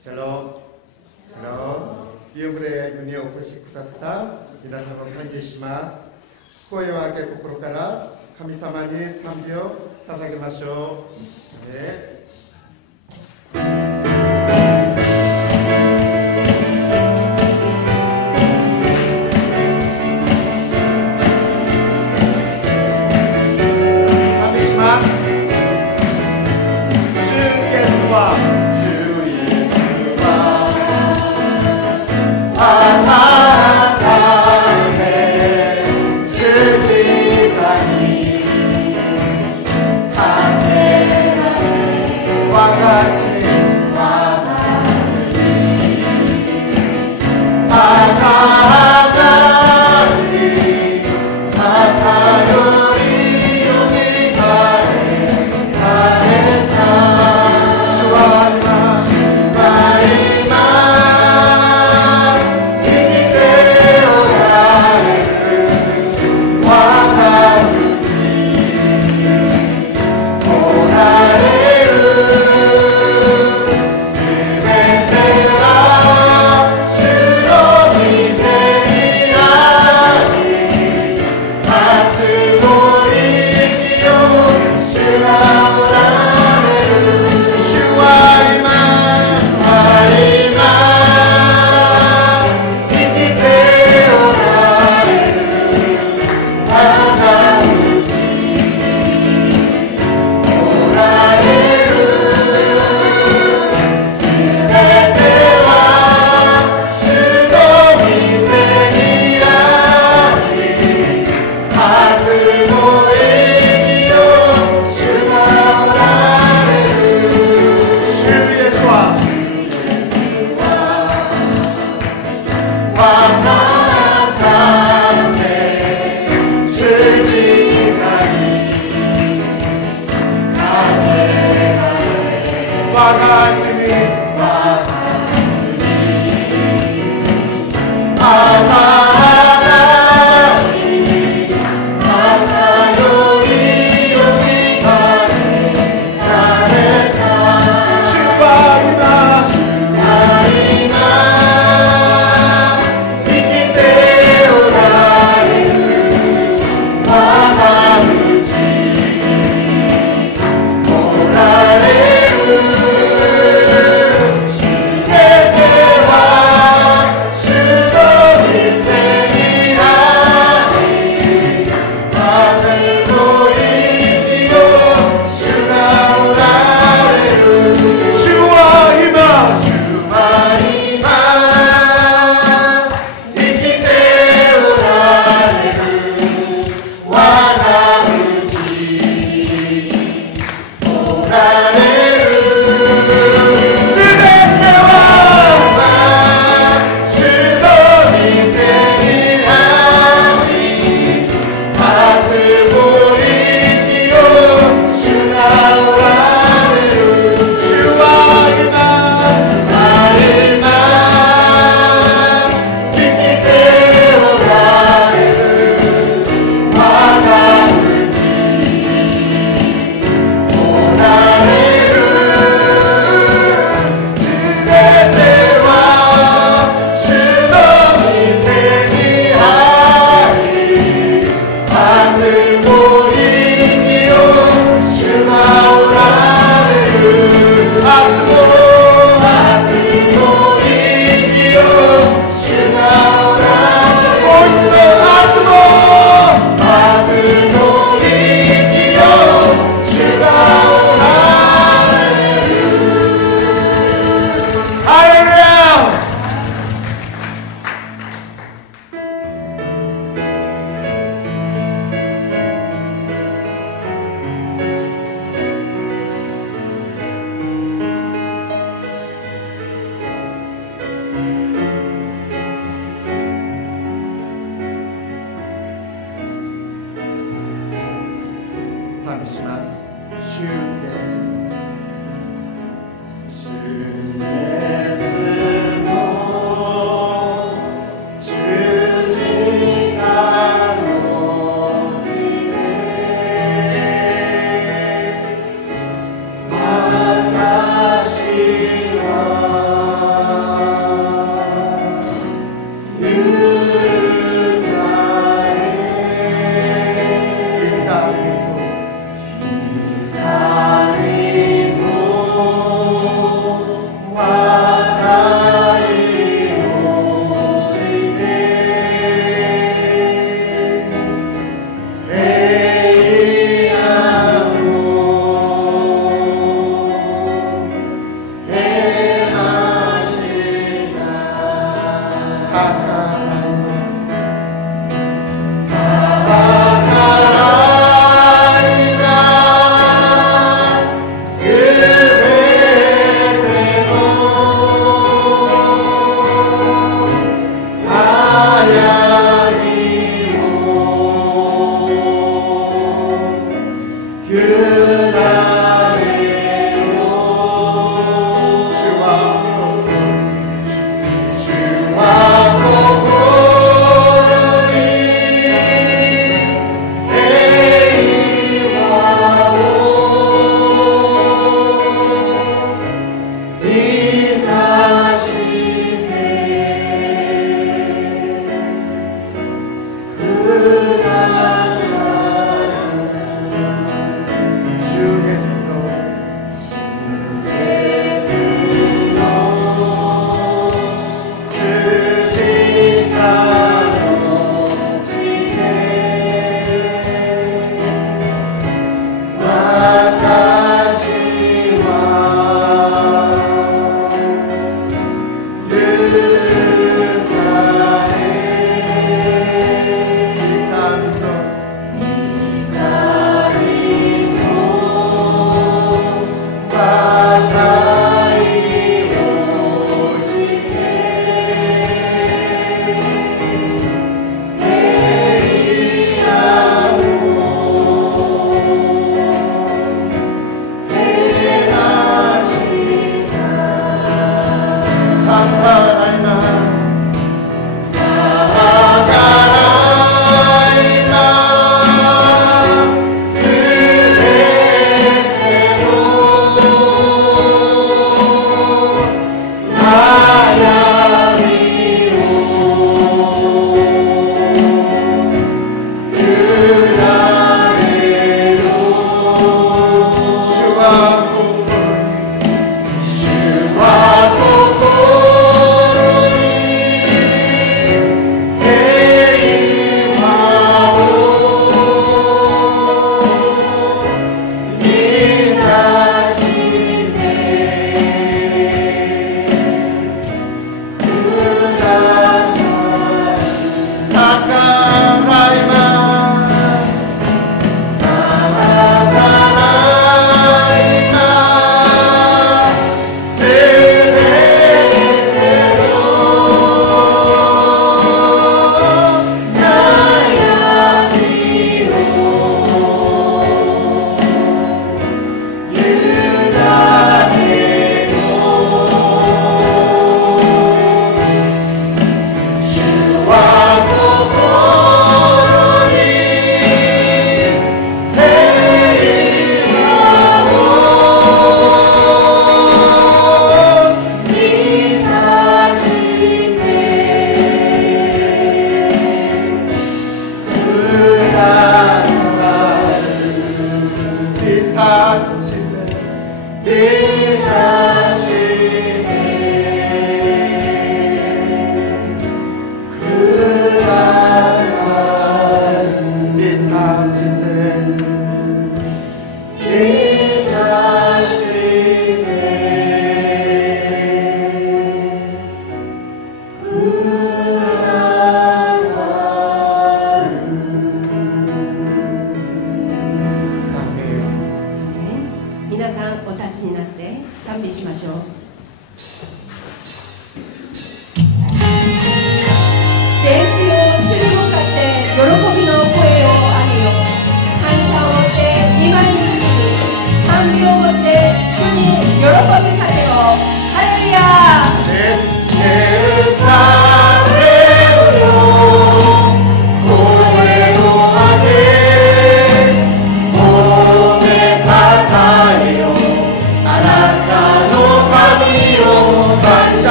シャロー、シャロー、夕暮れにお越しくださった皆様を歓迎します。声を上げ心から神様に賛美を捧げましょう。ね主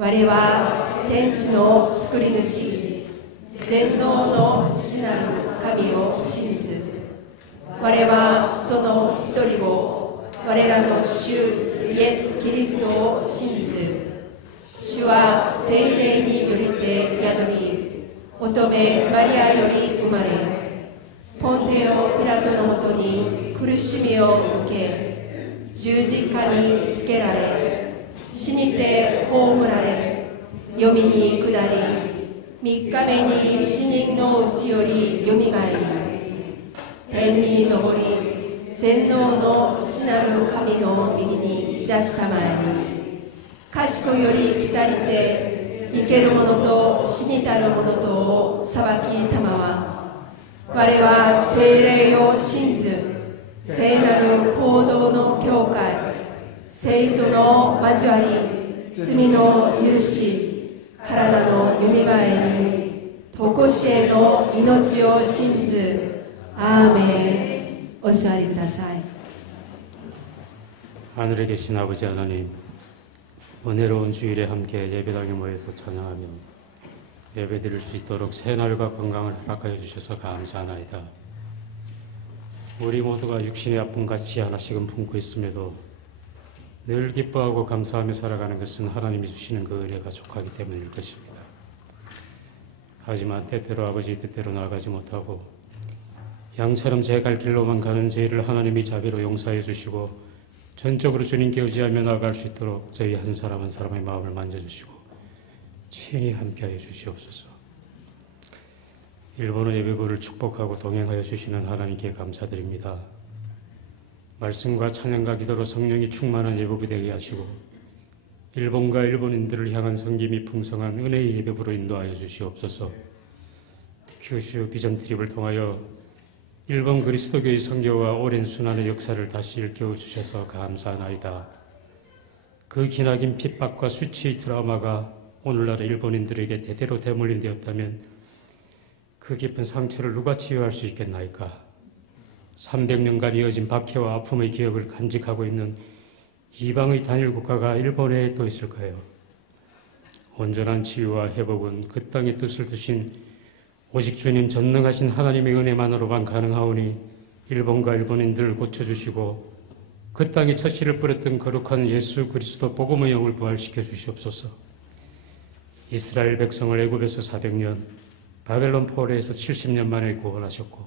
我は天地の作り主、全能の父なる神を信ず。我はその一人を、我らの主イエス・キリストを信ず。主は聖霊によりて宿り、乙女マリアより生まれ、ポンテオ・ピラトのもとに苦しみを受け、十字架につけられ、死にて葬られ、黄泉に下り、3日目に死人のうちよりよみがえり、天に昇り、全能の父なる神の右に座したまえに、賢より来たりて、生ける者と死にたる者とを裁きたまわ。我は聖霊を信ず、聖なる行動の教会、聖徒の交わり、罪の許し、体のよみがえり、とこしえの命を信ず。アーメン。お座りください。 하늘에 계신 아버지 하나님, 은혜로운 주일에 함께 예배당에 모여서 찬양하며 예배드릴 수 있도록 새날과 건강을 허락하여 주셔서 감사하나이다. 우리 모두가 육신의 아픔 같이 하나씩은 품고 있음에도 늘 기뻐하고 감사하며 살아가는 것은 하나님이 주시는 그 은혜가 족하기 때문일 것입니다. 하지만 때때로 아버지 뜻대로 나아가지 못하고 양처럼 제 갈 길로만 가는 죄를 하나님이 자비로 용서해 주시고 전적으로 주님께 의지하며 나아갈 수 있도록 저희 한 사람 한 사람의 마음을 만져주시고 친히 함께하여 주시옵소서. 일본어 예배부를 축복하고 동행하여 주시는 하나님께 감사드립니다. 말씀과 찬양과 기도로 성령이 충만한 예배부 되게 하시고 일본과 일본인들을 향한 섬김이 풍성한 은혜의 예배부로 인도하여 주시옵소서. 큐슈 비전 트립을 통하여 일본 그리스도교의 선교와 오랜 순환의 역사를 다시 일깨워 주셔서 감사하나이다. 그 기나긴 핍박과 수치의 트라우마가 오늘날의 일본인들에게 대대로 대물림 되었다면 그 깊은 상처를 누가 치유할 수 있겠나이까? 300년간 이어진 박해와 아픔의 기억을 간직하고 있는 이방의 단일 국가가 일본에 또 있을까요? 온전한 치유와 회복은 그 땅의 뜻을 두신 오직 주님 전능하신 하나님의 은혜만으로만 가능하오니 일본과 일본인들을 고쳐주시고 그 땅에 첫 씨를 뿌렸던 거룩한 예수 그리스도 복음의 영을 부활시켜 주시옵소서. 이스라엘 백성을 애굽에서 400년, 바벨론 포로에서 70년 만에 구원하셨고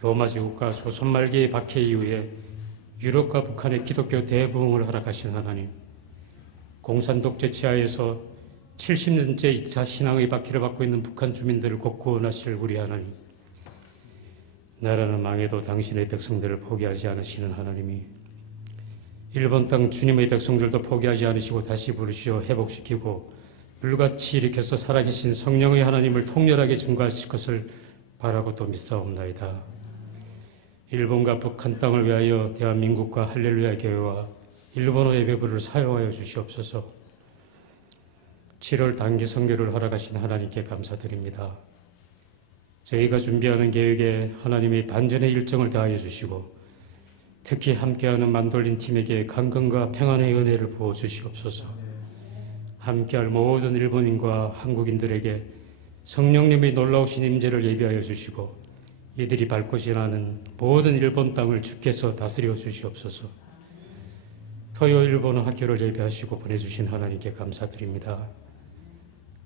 로마 제국과 조선 말기의 박해 이후에 유럽과 북한의 기독교 대부흥을 허락하신 하나님, 공산 독재 치하에서 70년째 2차 신앙의 박해를 받고 있는 북한 주민들을 곧 구원하실 우리 하나님, 나라는 망해도 당신의 백성들을 포기하지 않으시는 하나님이 일본 땅 주님의 백성들도 포기하지 않으시고 다시 부르시어 회복시키고 불같이 일으켜서 살아계신 성령의 하나님을 통렬하게 증거하실 것을 바라고 또 믿사옵나이다. 일본과 북한 땅을 위하여 대한민국과 할렐루야 교회와 일본어 예배부를 사용하여 주시옵소서. 7월 단기 선교를 허락하신 하나님께 감사드립니다. 저희가 준비하는 계획에 하나님의 반전의 일정을 다하여 주시고 특히 함께하는 만돌린 팀에게 강건과 평안의 은혜를 부어 주시옵소서. 함께할 모든 일본인과 한국인들에게 성령님의 놀라우신 임재를 예비하여 주시고 이들이 밟고 지나는 모든 일본 땅을 주께서 다스려 주시옵소서. 토요 일본어 학교를 예비하시고 보내주신 하나님께 감사드립니다.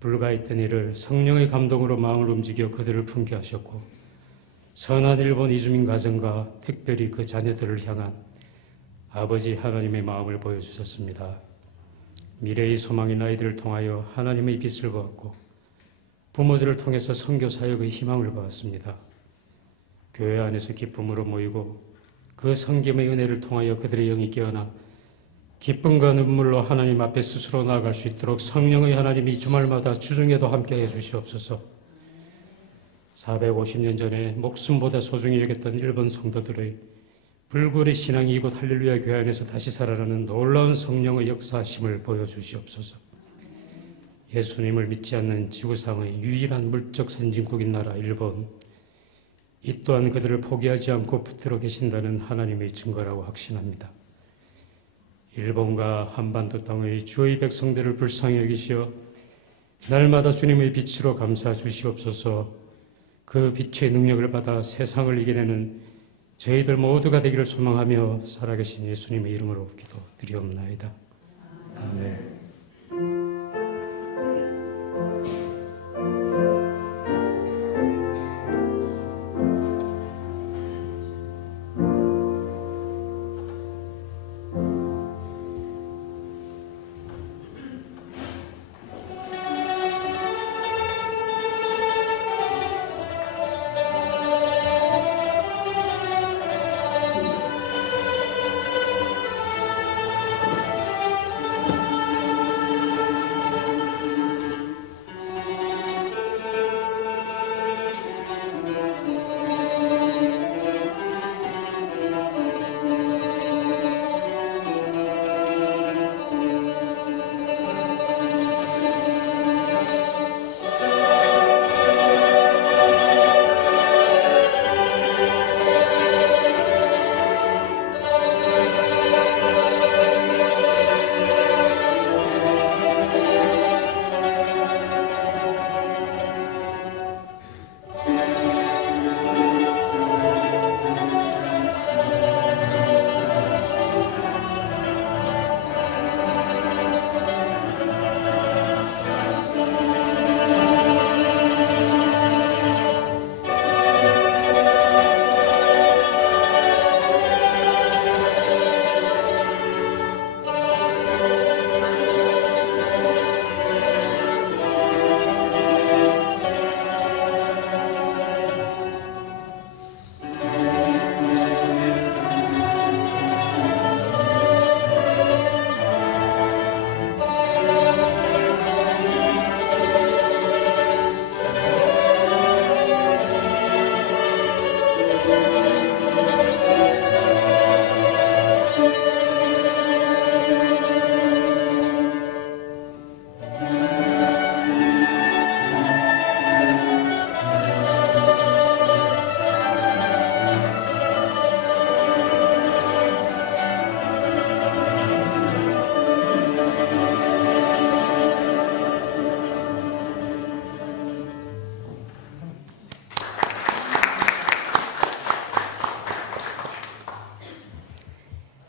불가했던 일을 성령의 감동으로 마음을 움직여 그들을 품게 하셨고 선한 일본 이주민 가정과 특별히 그 자녀들을 향한 아버지 하나님의 마음을 보여주셨습니다. 미래의 소망인 아이들을 통하여 하나님의 빛을 보았고 부모들을 통해서 선교 사역의 희망을 보았습니다. 교회 안에서 기쁨으로 모이고 그 성김의 은혜를 통하여 그들의 영이 깨어나 기쁨과 눈물로 하나님 앞에 스스로 나아갈 수 있도록 성령의 하나님이 주말마다 주중에도 함께해 주시옵소서. 450년 전에 목숨보다 소중히 여겼던 일본 성도들의 불굴의 신앙이 이곳 할렐루야 교회 안에서 다시 살아나는 놀라운 성령의 역사하심을 보여주시옵소서. 예수님을 믿지 않는 지구상의 유일한 물적 선진국인 나라 일본, 이 또한 그들을 포기하지 않고 붙들어 계신다는 하나님의 증거라고 확신합니다. 일본과 한반도 땅의 주의 백성들을 불쌍히 여기시어 날마다 주님의 빛으로 감싸 주시옵소서. 그 빛의 능력을 받아 세상을 이겨내는 저희들 모두가 되기를 소망하며 살아계신 예수님의 이름으로 기도드리옵나이다. 아멘.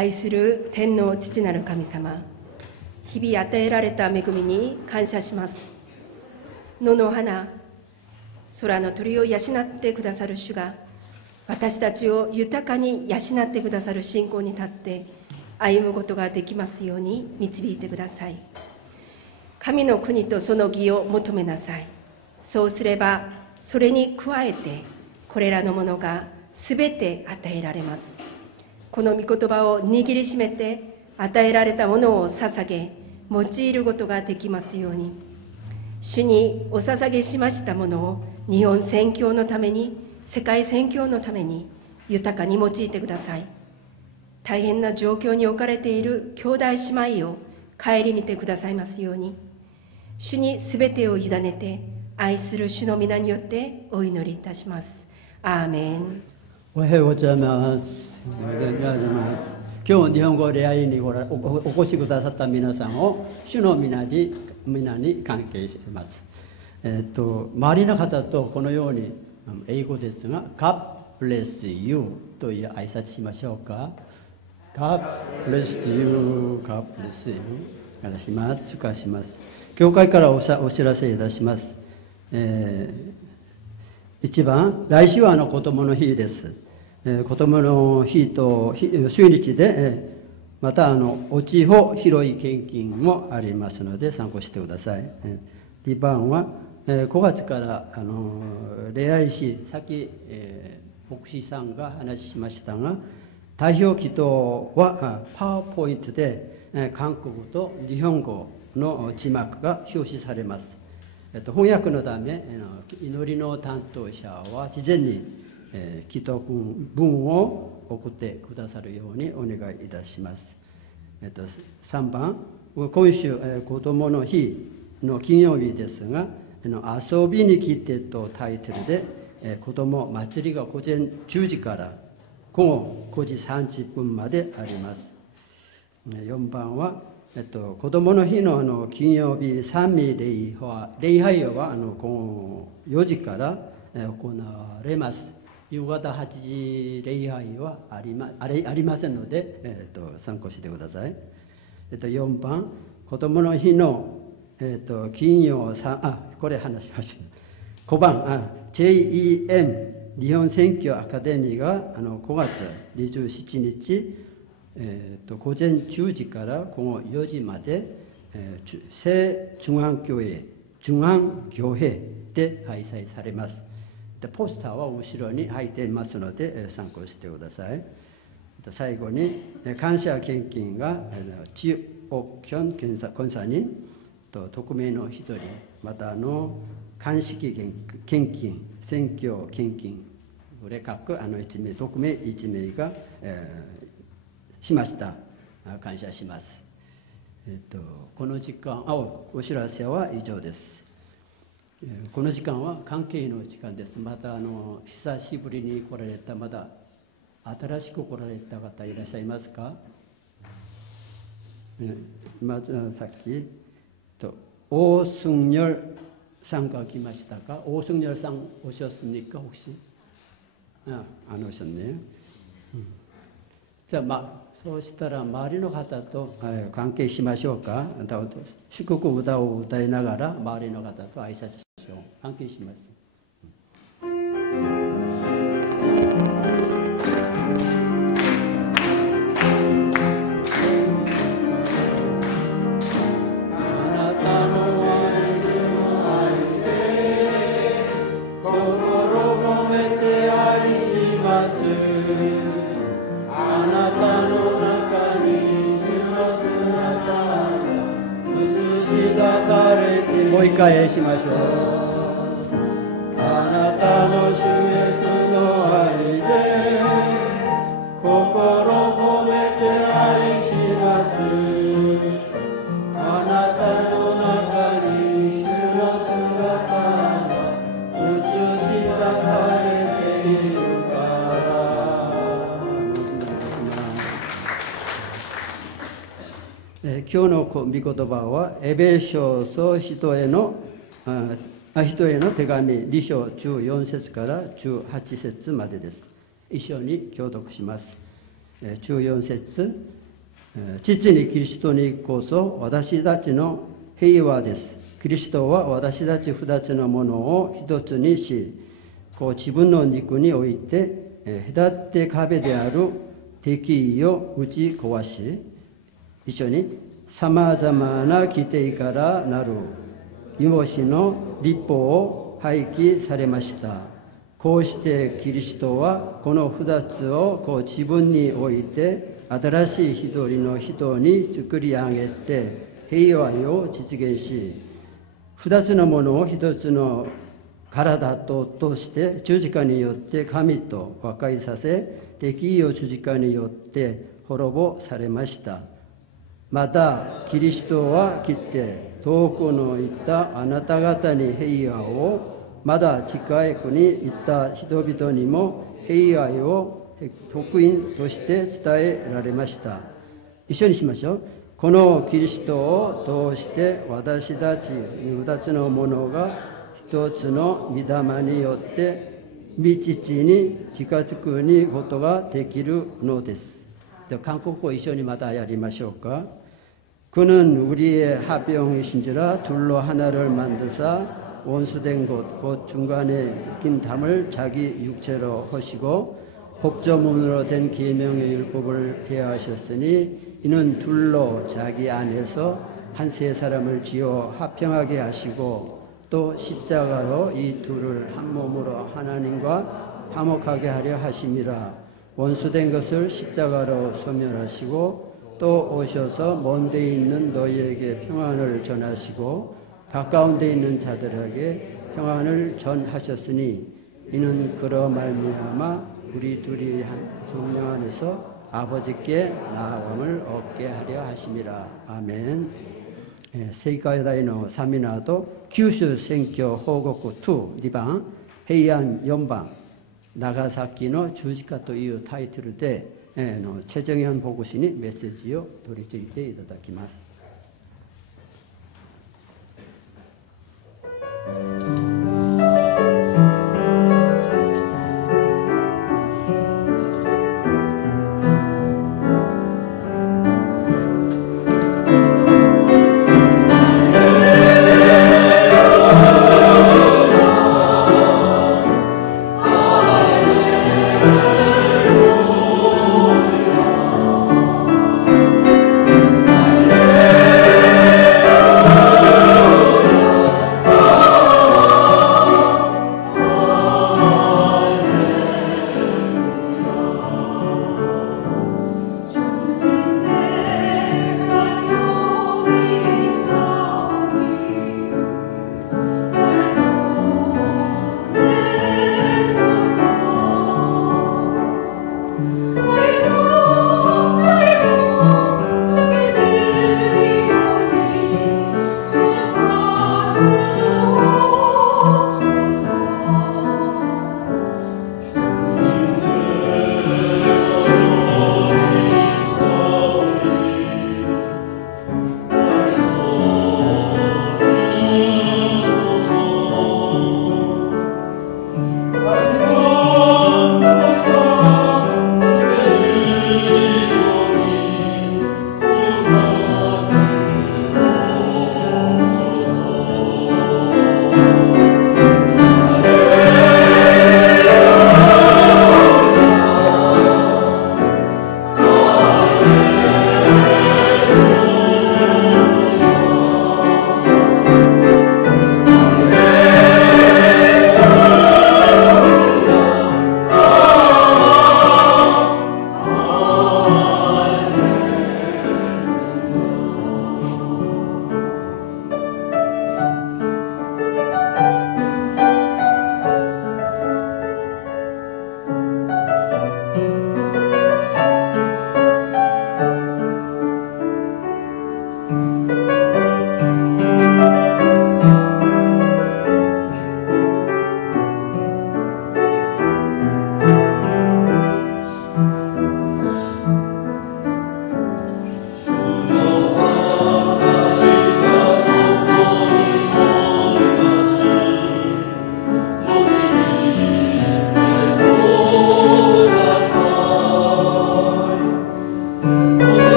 愛する天の父なる神様、日々与えられた恵みに感謝します。野の花、空の鳥を養ってくださる主が、私たちを豊かに養ってくださる信仰に立って歩むことができますように導いてください。神の国とその義を求めなさい。そうすればそれに加えてこれらのものがすべて与えられます。この御言葉を握りしめて与えられたものを捧げ用いることができますように、主にお捧げしましたものを日本宣教のために、世界宣教のために豊かに用いてください。大変な状況に置かれている兄弟姉妹を顧みてくださいますように、主にすべてを委ねて愛する主の皆によってお祈りいたします。アーメン。おはようございます。今日日本語礼拝にお越しくださった皆さんを主の皆に関係します。周りの方とこのように英語ですが God bless you という挨拶しましょうか。 God bless you, God bless you お願いします。祝賀します。教会からお知らせいたします。1番、来週は子供の日です。子供の日と週日で、またお地方広い献金もありますので参考してください。2番は5月から礼拝し、さっき牧師さんが話しましたが、代表祈祷はパワーポイントで韓国と日本語の字幕が表示されます。翻訳のため祈りの担当者は事前に祈祷文を送ってくださるようにお願いいたします。3番、今週子どもの日の金曜日ですが、遊びに来てとタイトルで子ども祭りが午前10時から午後5時30分まであります。4番は子どもの日の金曜日三味礼拝は午後4時から行われます。夕方8時礼拝はありませんので、参考してください。4番、子どもの日の、金曜これ話しました。5番、JEM 日本選挙アカデミーが5月27日、午前10時から午後4時まで、聖中央教会で開催されます。ポスターは後ろに入っていますので参考してください。最後に感謝献金が10億件検査人と匿名の1人、また鑑識献金、選挙献金、これ各1名、匿名1名が、しました。感謝します。この時間、お知らせは以上です。この時間は関係の時間です。また久しぶりに来られた、まだ新しく来られた方いらっしゃいますか？まずさっき오승열さんが来ましたか？오승열さん오셨습니까 혹시? 안 오셨네요. 자,そうしたら周りの方と関係しましょうか。祝福歌を歌いながら周りの方と挨拶しましょう。関係します。もう一回しましょう。あなたの主イエスの愛で心込めて愛します。あなたの中に主の姿が映し出されているから。今日の御言葉はエベソ書人への手紙2章14節から18節までです。一緒に教読します。14節、父にキリストにこそ私たちの平和です。キリストは私たち二つのものを一つにし、自分の肉において隔て壁である敵意を打ち壊し、一緒にさまざまな規定からなる湯しの律法を廃棄されました。こうしてキリストはこの二つを自分において新しい一人の人に作り上げて平和を実現し、二つのものを一つの体として十字架によって神と和解させ、敵意を十字架によって滅ぼされました。またキリストは来て遠くの行ったあなた方に平和を、まだ近い国に行った人々にも平和を福音として伝えられました。一緒にしましょう。このキリストを通して私たち二つのものが一つの御霊によって御父に近づくことができるのです。韓国語一緒にまたやりましょうか。그는 우리의 합병이신지라 둘로 하나를 만드사 원수된 곧 중간에 낀 담을 자기 육체로 하시고 복조문으로 된 계명의 율법을 폐하하셨으니 이는 둘로 자기 안에서 한 세 사람을 지어 합병하게 하시고 또 십자가로 이 둘을 한 몸으로 하나님과 화목하게 하려 하심이라. 원수된 것을 십자가로 소멸하시고 또 오셔서 먼 데 있는 너희에게 평안을 전하시고 가까운 데 있는 자들에게 평안을 전하셨으니 이는 그러 말미암아 우리 둘이 한 성령 안에서 아버지께 나아감을 얻게 하려 하심이라. 아멘. 世界大のサミナーと九州選挙報告2、2番、平安4番、長崎の十字架というタイトルで、최정현牧師にメッセージを取り次いでいただきます。Alleluia.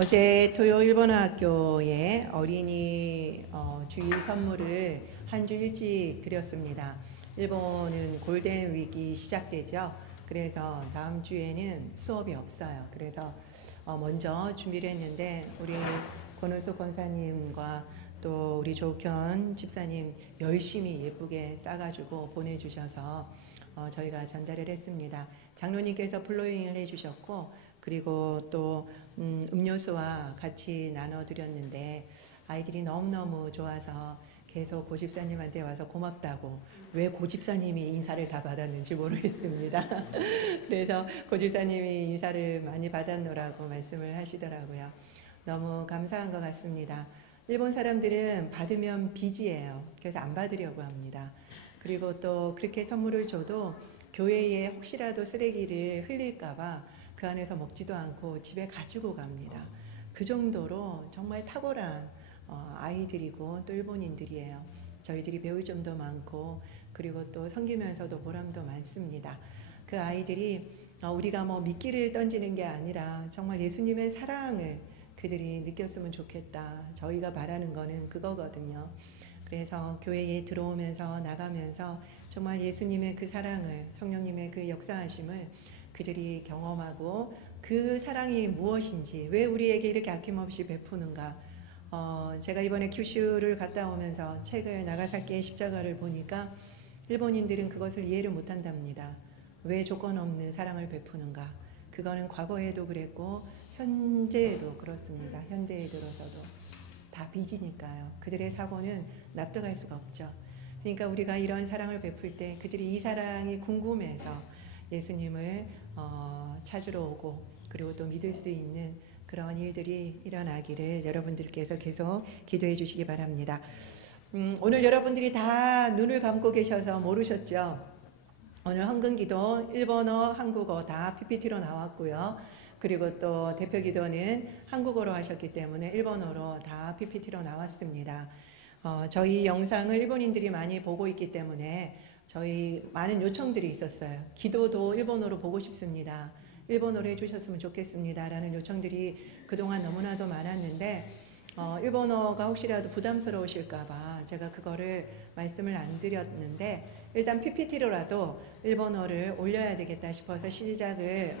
어제 토요 일본어학교에 어린이 주일 선물을 한 주 일찍 드렸습니다. 일본은 골든 위기 시작되죠. 그래서 다음 주에는 수업이 없어요. 그래서 먼저 준비를 했는데 우리 권은숙 권사님과 또 우리 조현 집사님 열심히 예쁘게 싸가지고 보내주셔서 저희가 전달을 했습니다. 장로님께서 플로잉을 해주셨고, 그리고 또 음료수와 같이 나눠드렸는데 아이들이 너무너무 좋아서 계속 고집사님한테 와서 고맙다고, 왜 고집사님이 인사를 다 받았는지 모르겠습니다. 그래서 고집사님이 인사를 많이 받았노라고 말씀을 하시더라고요. 너무 감사한 것 같습니다. 일본 사람들은 받으면 빚이에요. 그래서 안 받으려고 합니다. 그리고 또 그렇게 선물을 줘도 교회에 혹시라도 쓰레기를 흘릴까봐 그 안에서 먹지도 않고 집에 가지고 갑니다. 그 정도로 정말 탁월한 아이들이고 또 일본인들이에요. 저희들이 배울 점도 많고, 그리고 또 섬기면서도 보람도 많습니다. 그 아이들이 우리가 뭐 미끼를 던지는 게 아니라 정말 예수님의 사랑을 그들이 느꼈으면 좋겠다. 저희가 바라는 거는 그거거든요. 그래서 교회에 들어오면서 나가면서 정말 예수님의 그 사랑을, 성령님의 그 역사하심을 그들이 경험하고, 그 사랑이 무엇인지, 왜 우리에게 이렇게 아낌없이 베푸는가. 제가 이번에 큐슈를 갔다 오면서 책을 나가사키의 십자가를 보니까 일본인들은 그것을 이해를 못한답니다. 왜 조건 없는 사랑을 베푸는가. 그거는 과거에도 그랬고 현재에도 그렇습니다. 현대에 들어서도 다 빚이니까요. 그들의 사고는 납득할 수가 없죠. 그러니까 우리가 이런 사랑을 베풀 때 그들이 이 사랑이 궁금해서 예수님을 찾으러 오고, 그리고 또 믿을 수 있는 그런 일들이 일어나기를 여러분들께서 계속 기도해 주시기 바랍니다. 오늘 여러분들이 다 눈을 감고 계셔서 모르셨죠? 오늘 헌금기도 일본어, 한국어 다 PPT로 나왔고요. 그리고 또 대표기도는 한국어로 하셨기 때문에 일본어로 다 PPT로 나왔습니다. 저희 영상을 일본인들이 많이 보고 있기 때문에 저희 많은 요청들이 있었어요. 기도도 일본어로 보고 싶습니다. 일본어로 해주셨으면 좋겠습니다. 라는 요청들이 그동안 너무나도 많았는데 일본어가 혹시라도 부담스러우실까봐 제가 그거를 말씀을 안 드렸는데, 일단 PPT로라도 일본어를 올려야 되겠다 싶어서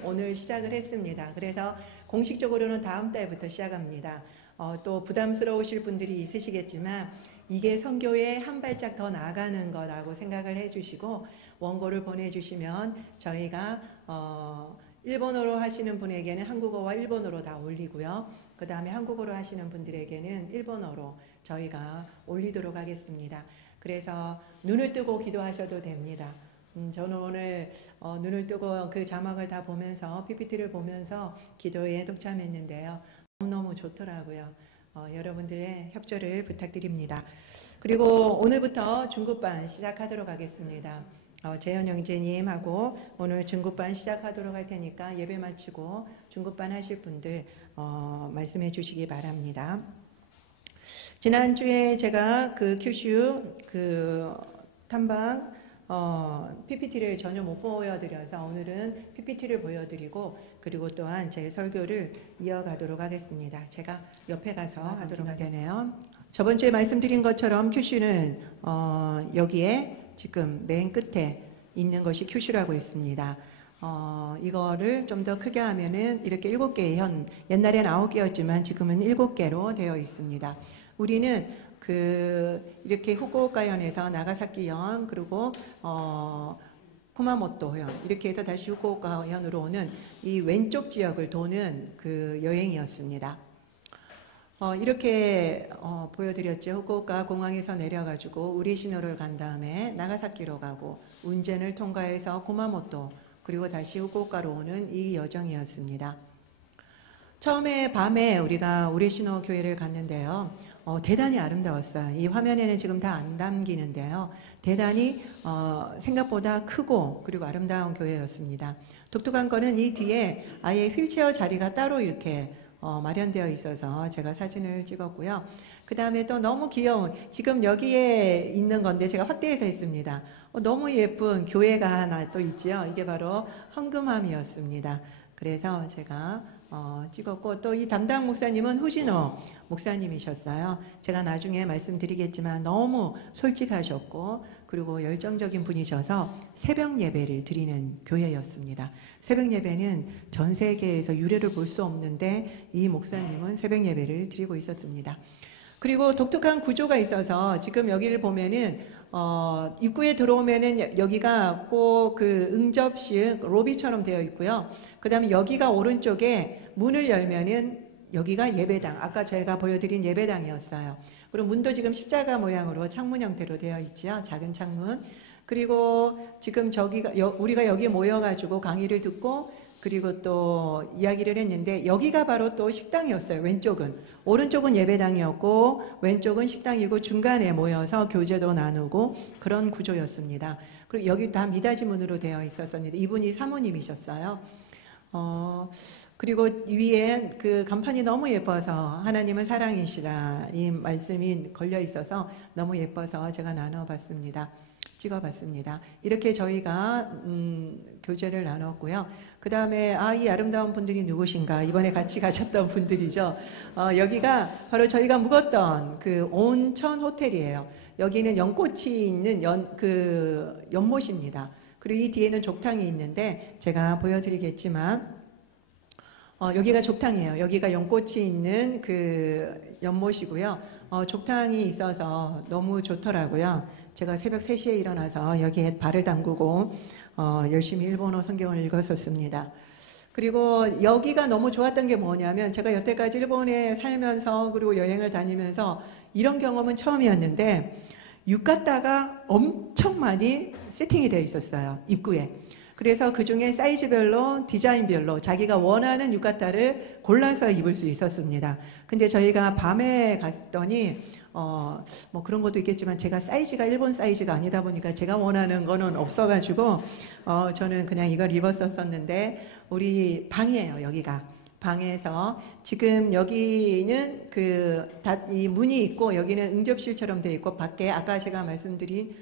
오늘 시작을 했습니다. 그래서 공식적으로는 다음 달부터 시작합니다. 또 부담스러우실 분들이 있으시겠지만 이게 선교에 한 발짝 더 나아가는 거라고 생각을 해주시고 원고를 보내주시면 저희가 일본어로 하시는 분에게는 한국어와 일본어로 다 올리고요. 그 다음에 한국어로 하시는 분들에게는 일본어로 저희가 올리도록 하겠습니다. 그래서 눈을 뜨고 기도하셔도 됩니다. 저는 오늘 눈을 뜨고 그 자막을 다 보면서 PPT를 보면서 기도에 동참했는데요. 너무너무 좋더라고요. 여러분들의 협조를 부탁드립니다. 그리고 오늘부터 중급반 시작하도록 하겠습니다. 재현 형제님하고 오늘 중급반 시작하도록 할 테니까 예배 마치고 중급반 하실 분들 말씀해 주시기 바랍니다. 지난주에 제가 그 큐슈 탐방 PPT를 전혀 못 보여드려서 오늘은 PPT를 보여드리고, 그리고 또한 제 설교를 이어가도록 하겠습니다. 제가 옆에 가서 하도록 하겠네요. 저번 주에 말씀드린 것처럼 큐슈는 여기에 지금 맨 끝에 있는 것이 큐슈라고 있습니다. 이거를 좀 더 크게 하면은 이렇게 7개의 옛날엔 9개였지만 지금은 7개로 되어 있습니다. 우리는 이렇게 후쿠오카현에서 나가사키현, 그리고 쿠마모토현, 이렇게 해서 다시 후쿠오카현으로 오는 이 왼쪽 지역을 도는 그 여행이었습니다. 이렇게 보여드렸죠. 후쿠오카 공항에서 내려가지고 우리시노를 간 다음에 나가사키로 가고 운젠을 통과해서 구마모토, 그리고 다시 후쿠오카로 오는 이 여정이었습니다. 처음에 밤에 우리가 우리시노 교회를 갔는데요. 대단히 아름다웠어요. 이 화면에는 지금 다 안 담기는데요. 대단히 생각보다 크고 그리고 아름다운 교회였습니다. 독특한 거는 이 뒤에 아예 휠체어 자리가 따로 이렇게 마련되어 있어서 제가 사진을 찍었고요. 그 다음에 또 너무 귀여운, 지금 여기에 있는 건데 제가 확대해서 했습니다. 너무 예쁜 교회가 하나 또 있죠. 이게 바로 헌금함이었습니다. 그래서 제가 찍었고, 또 이 담당 목사님은 후진호 목사님이셨어요. 제가 나중에 말씀드리겠지만 너무 솔직하셨고 그리고 열정적인 분이셔서 새벽 예배를 드리는 교회였습니다. 새벽 예배는 전 세계에서 유례를 볼 수 없는데 이 목사님은 새벽 예배를 드리고 있었습니다. 그리고 독특한 구조가 있어서 지금 여기를 보면은 입구에 들어오면은 여기가 꼭 그 응접실 로비처럼 되어 있고요. 그 다음에 여기가 오른쪽에 문을 열면은 여기가 예배당, 아까 제가 보여드린 예배당이었어요. 그리고 문도 지금 십자가 모양으로 창문 형태로 되어 있죠. 작은 창문. 그리고 지금 우리가 여기 모여가지고 강의를 듣고 그리고 또 이야기를 했는데 여기가 바로 또 식당이었어요. 왼쪽은. 오른쪽은 예배당이었고 왼쪽은 식당이고 중간에 모여서 교제도 나누고 그런 구조였습니다. 그리고 여기 다 미닫이 문으로 되어 있었는데 이분이 사모님이셨어요. 그리고 위에 그 간판이 너무 예뻐서 하나님은 사랑이시라 이 말씀이 걸려 있어서 너무 예뻐서 제가 나눠봤습니다. 찍어봤습니다. 이렇게 저희가 교제를 나눴고요. 그 다음에 이 아름다운 분들이 누구신가? 이번에 같이 가셨던 분들이죠. 여기가 바로 저희가 묵었던 그 온천 호텔이에요. 여기는 연꽃이 있는 연못입니다. 그리고 이 뒤에는 족탕이 있는데 제가 보여드리겠지만 여기가 족탕이에요. 여기가 연꽃이 있는 그 연못이고요. 족탕이 있어서 너무 좋더라고요. 제가 새벽 3시에 일어나서 여기에 발을 담그고 열심히 일본어 성경을 읽었었습니다. 그리고 여기가 너무 좋았던 게 뭐냐면 제가 여태까지 일본에 살면서 그리고 여행을 다니면서 이런 경험은 처음이었는데 유카타가 엄청 많이 세팅이 되어 있었어요. 입구에. 그래서 그 중에 사이즈별로 디자인별로 자기가 원하는 유카타를 골라서 입을 수 있었습니다. 근데 저희가 밤에 갔더니 뭐 그런 것도 있겠지만 제가 사이즈가 일본 사이즈가 아니다 보니까 제가 원하는 거는 없어가지고 저는 그냥 이걸 입었었는데 우리 방이에요. 여기가. 방에서 지금 여기는 이 문이 있고 여기는 응접실처럼 되어 있고 밖에 아까 제가 말씀드린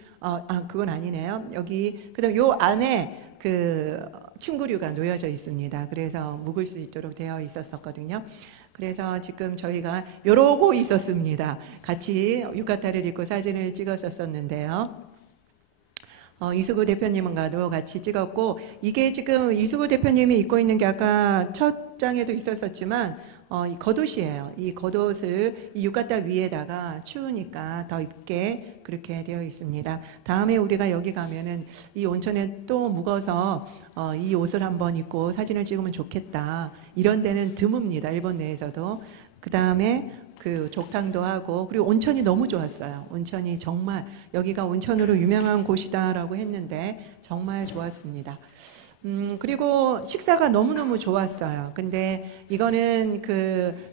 그건 아니네요. 여기 그다음 요 안에 그 침구류가 놓여져 있습니다. 그래서 묵을 수 있도록 되어 있었거든요. 그래서 지금 저희가 이러고 있었습니다. 같이 유카타를 입고 사진을 찍었었는데요. 이수구 대표님과도 같이 찍었고 이게 지금 이수구 대표님이 입고 있는 게 아까 첫 장에도 있었지만 이 겉옷이에요. 이 겉옷을 이 유카타 위에다가 추우니까 더 입게 그렇게 되어 있습니다. 다음에 우리가 여기 가면은 이 온천에 또 묵어서 이 옷을 한번 입고 사진을 찍으면 좋겠다. 이런 데는 드뭅니다. 일본 내에서도. 그 다음에 그 족탕도 하고 그리고 온천이 너무 좋았어요. 온천이 정말 여기가 온천으로 유명한 곳이다라고 했는데 정말 좋았습니다. 그리고 식사가 너무너무 좋았어요. 근데 이거는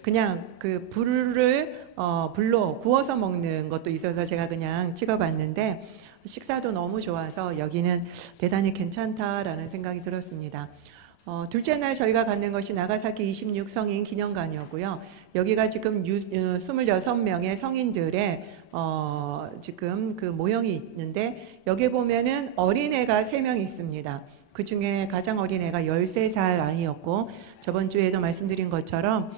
그냥 불로 구워서 먹는 것도 있어서 제가 그냥 찍어봤는데 식사도 너무 좋아서 여기는 대단히 괜찮다라는 생각이 들었습니다. 둘째 날 저희가 갖는 것이 나가사키 26성인 기념관이었고요. 여기가 지금 26명의 성인들의 지금 그 모형이 있는데 여기 보면은 어린애가 3명 있습니다. 그 중에 가장 어린애가 13살 아이였고 저번 주에도 말씀드린 것처럼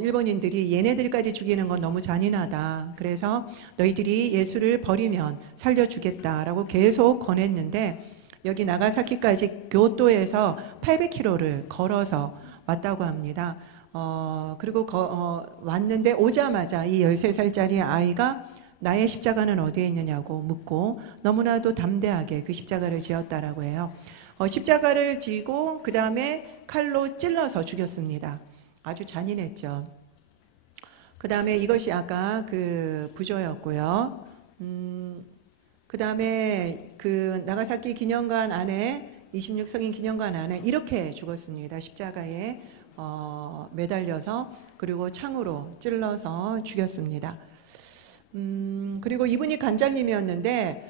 일본인들이 얘네들까지 죽이는 건 너무 잔인하다. 그래서 너희들이 예수를 버리면 살려주겠다라고 계속 권했는데 여기 나가사키까지 교토에서 800km를 걸어서 왔다고 합니다. 그리고 왔는데 오자마자 이 13살짜리 아이가 나의 십자가는 어디에 있느냐고 묻고 너무나도 담대하게 그 십자가를 지었다라고 해요. 십자가를 지고 그 다음에 칼로 찔러서 죽였습니다. 아주 잔인했죠. 그 다음에 이것이 아까 그 부조였고요. 그 다음에 그 나가사키 기념관 안에 26성인 기념관 안에 이렇게 죽었습니다. 십자가에 매달려서 그리고 창으로 찔러서 죽였습니다. 그리고 이분이 관장님이었는데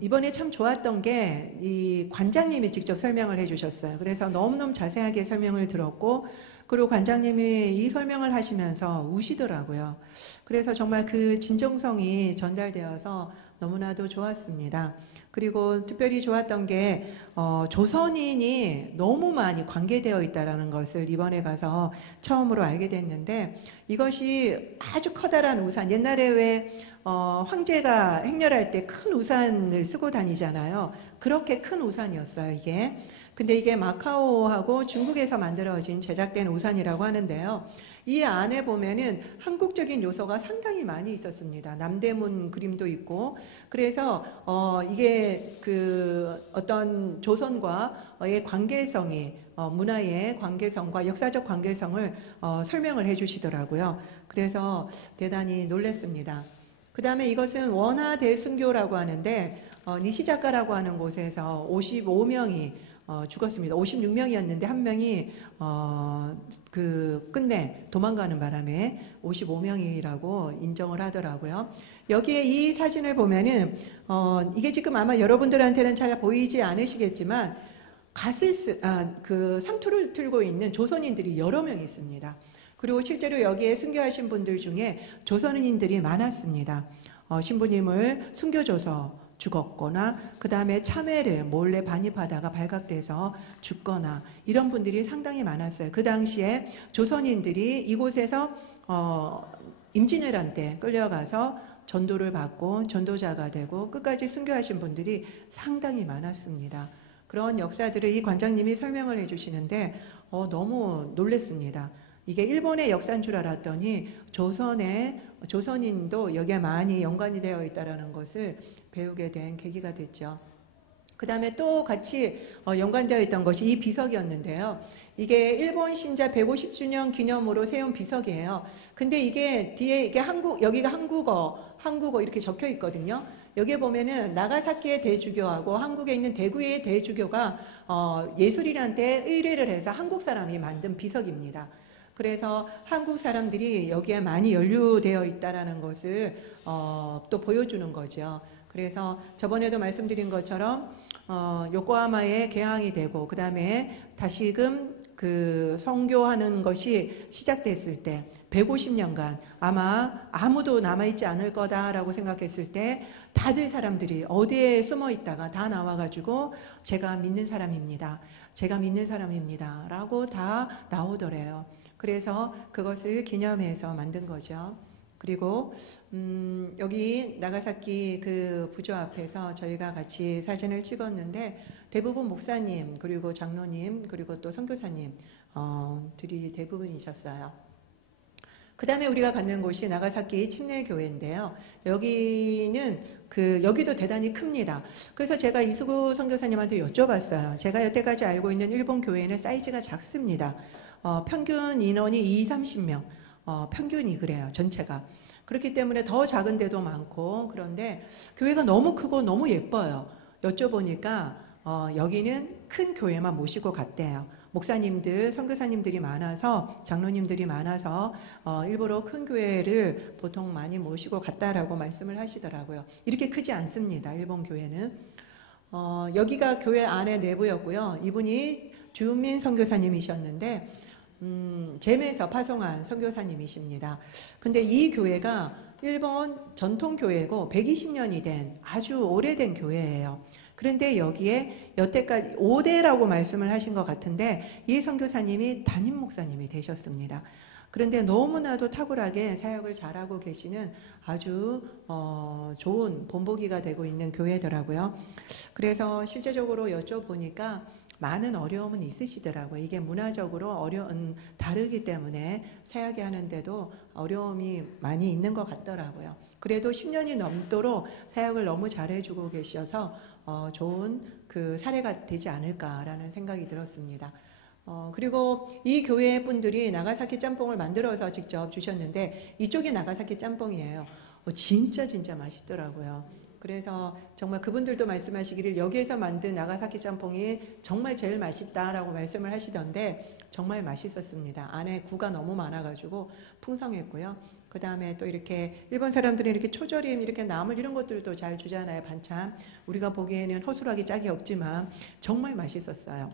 이번에 참 좋았던 게 이 관장님이 직접 설명을 해주셨어요. 그래서 너무너무 자세하게 설명을 들었고 그리고 관장님이 이 설명을 하시면서 우시더라고요. 그래서 정말 그 진정성이 전달되어서 너무나도 좋았습니다. 그리고 특별히 좋았던 게 조선인이 너무 많이 관계되어 있다는 것을 이번에 가서 처음으로 알게 됐는데, 이것이 아주 커다란 우산, 옛날에 왜 황제가 행렬할 때 큰 우산을 쓰고 다니잖아요. 그렇게 큰 우산이었어요, 이게. 근데 이게 마카오하고 중국에서 만들어진 제작된 우산이라고 하는데요. 이 안에 보면은 한국적인 요소가 상당히 많이 있었습니다. 남대문 그림도 있고, 그래서 이게 그 어떤 조선과의 관계성이 문화의 관계성과 역사적 관계성을 설명을 해주시더라고요. 그래서 대단히 놀랐습니다. 그 다음에 이것은 원화대순교라고 하는데 니시자카라고 하는 곳에서 55명이 죽었습니다. 56명이었는데 한 명이 끝내 도망가는 바람에 55명이라고 인정을 하더라고요. 여기에 이 사진을 보면은 이게 지금 아마 여러분들한테는 잘 보이지 않으시겠지만 그 상투를 들고 있는 조선인들이 여러 명 있습니다. 그리고 실제로 여기에 순교하신 분들 중에 조선인들이 많았습니다. 신부님을 숨겨줘서 죽었거나 그 다음에 참회를 몰래 반입하다가 발각돼서 죽거나 이런 분들이 상당히 많았어요. 그 당시에 조선인들이 이곳에서 임진왜란 때 끌려가서 전도를 받고 전도자가 되고 끝까지 순교하신 분들이 상당히 많았습니다. 그런 역사들을 이 관장님이 설명을 해주시는데 너무 놀랐습니다. 이게 일본의 역사인 줄 알았더니 조선인도 여기에 많이 연관이 되어 있다는 것을 배우게 된 계기가 됐죠. 그 다음에 또 같이 연관되어 있던 것이 이 비석이었는데요. 이게 일본 신자 150주년 기념으로 세운 비석이에요. 근데 이게 뒤에 이게 여기가 한국어 이렇게 적혀 있거든요. 여기에 보면은 나가사키의 대주교하고 한국에 있는 대구의 대주교가 예술이란 데 의뢰를 해서 한국 사람이 만든 비석입니다. 그래서 한국 사람들이 여기에 많이 연루되어 있다는 것을 또 보여주는 거죠. 그래서 저번에도 말씀드린 것처럼 요코하마에 개항이 되고 그 다음에 다시금 그 선교하는 것이 시작됐을 때 150년간 아마 아무도 남아있지 않을 거다라고 생각했을 때 다들 사람들이 어디에 숨어 있다가 다 나와가지고 제가 믿는 사람입니다. 제가 믿는 사람입니다. 라고 다 나오더래요. 그래서 그것을 기념해서 만든 거죠. 그리고 여기 나가사키 그 부조 앞에서 저희가 같이 사진을 찍었는데 대부분 목사님 그리고 장로님 그리고 또 선교사님 들이 대부분이셨어요. 그 다음에 우리가 갖는 곳이 나가사키 침례교회인데요. 여기도 대단히 큽니다. 그래서 제가 이수구 선교사님한테 여쭤봤어요. 제가 여태까지 알고 있는 일본 교회는 사이즈가 작습니다. 평균 인원이 20-30명. 평균이 그래요. 전체가. 그렇기 때문에 더 작은 데도 많고 그런데 교회가 너무 크고 너무 예뻐요. 여쭤보니까 여기는 큰 교회만 모시고 갔대요. 목사님들, 선교사님들이 많아서 장로님들이 많아서 일부러 큰 교회를 보통 많이 모시고 갔다라고 말씀을 하시더라고요. 이렇게 크지 않습니다. 일본 교회는. 여기가 교회 안에 내부였고요. 이분이 주민 선교사님이셨는데 젬에서 파송한 선교사님이십니다. 근데 이 교회가 일본 전통교회고 120년이 된 아주 오래된 교회예요. 그런데 여기에 여태까지 5대라고 말씀을 하신 것 같은데 이 선교사님이 담임 목사님이 되셨습니다. 그런데 너무나도 탁월하게 사역을 잘하고 계시는 아주 좋은 본보기가 되고 있는 교회더라고요. 그래서 실제적으로 여쭤보니까 많은 어려움은 있으시더라고요. 이게 문화적으로 다르기 때문에 사역이 하는데도 어려움이 많이 있는 것 같더라고요. 그래도 10년이 넘도록 사역을 너무 잘해주고 계셔서 좋은 그 사례가 되지 않을까라는 생각이 들었습니다. 그리고 이 교회 분들이 나가사키 짬뽕을 만들어서 직접 주셨는데 이쪽이 나가사키 짬뽕이에요. 진짜 맛있더라고요. 그래서 정말 그분들도 말씀하시기를 여기에서 만든 나가사키 짬뽕이 정말 제일 맛있다라고 말씀을 하시던데 정말 맛있었습니다. 안에 구가 너무 많아가지고 풍성했고요. 그 다음에 또 이렇게 일본 사람들이 이렇게 초절임 이렇게 나물 이런 것들도 잘 주잖아요. 반찬. 우리가 보기에는 허술하기 짝이 없지만 정말 맛있었어요.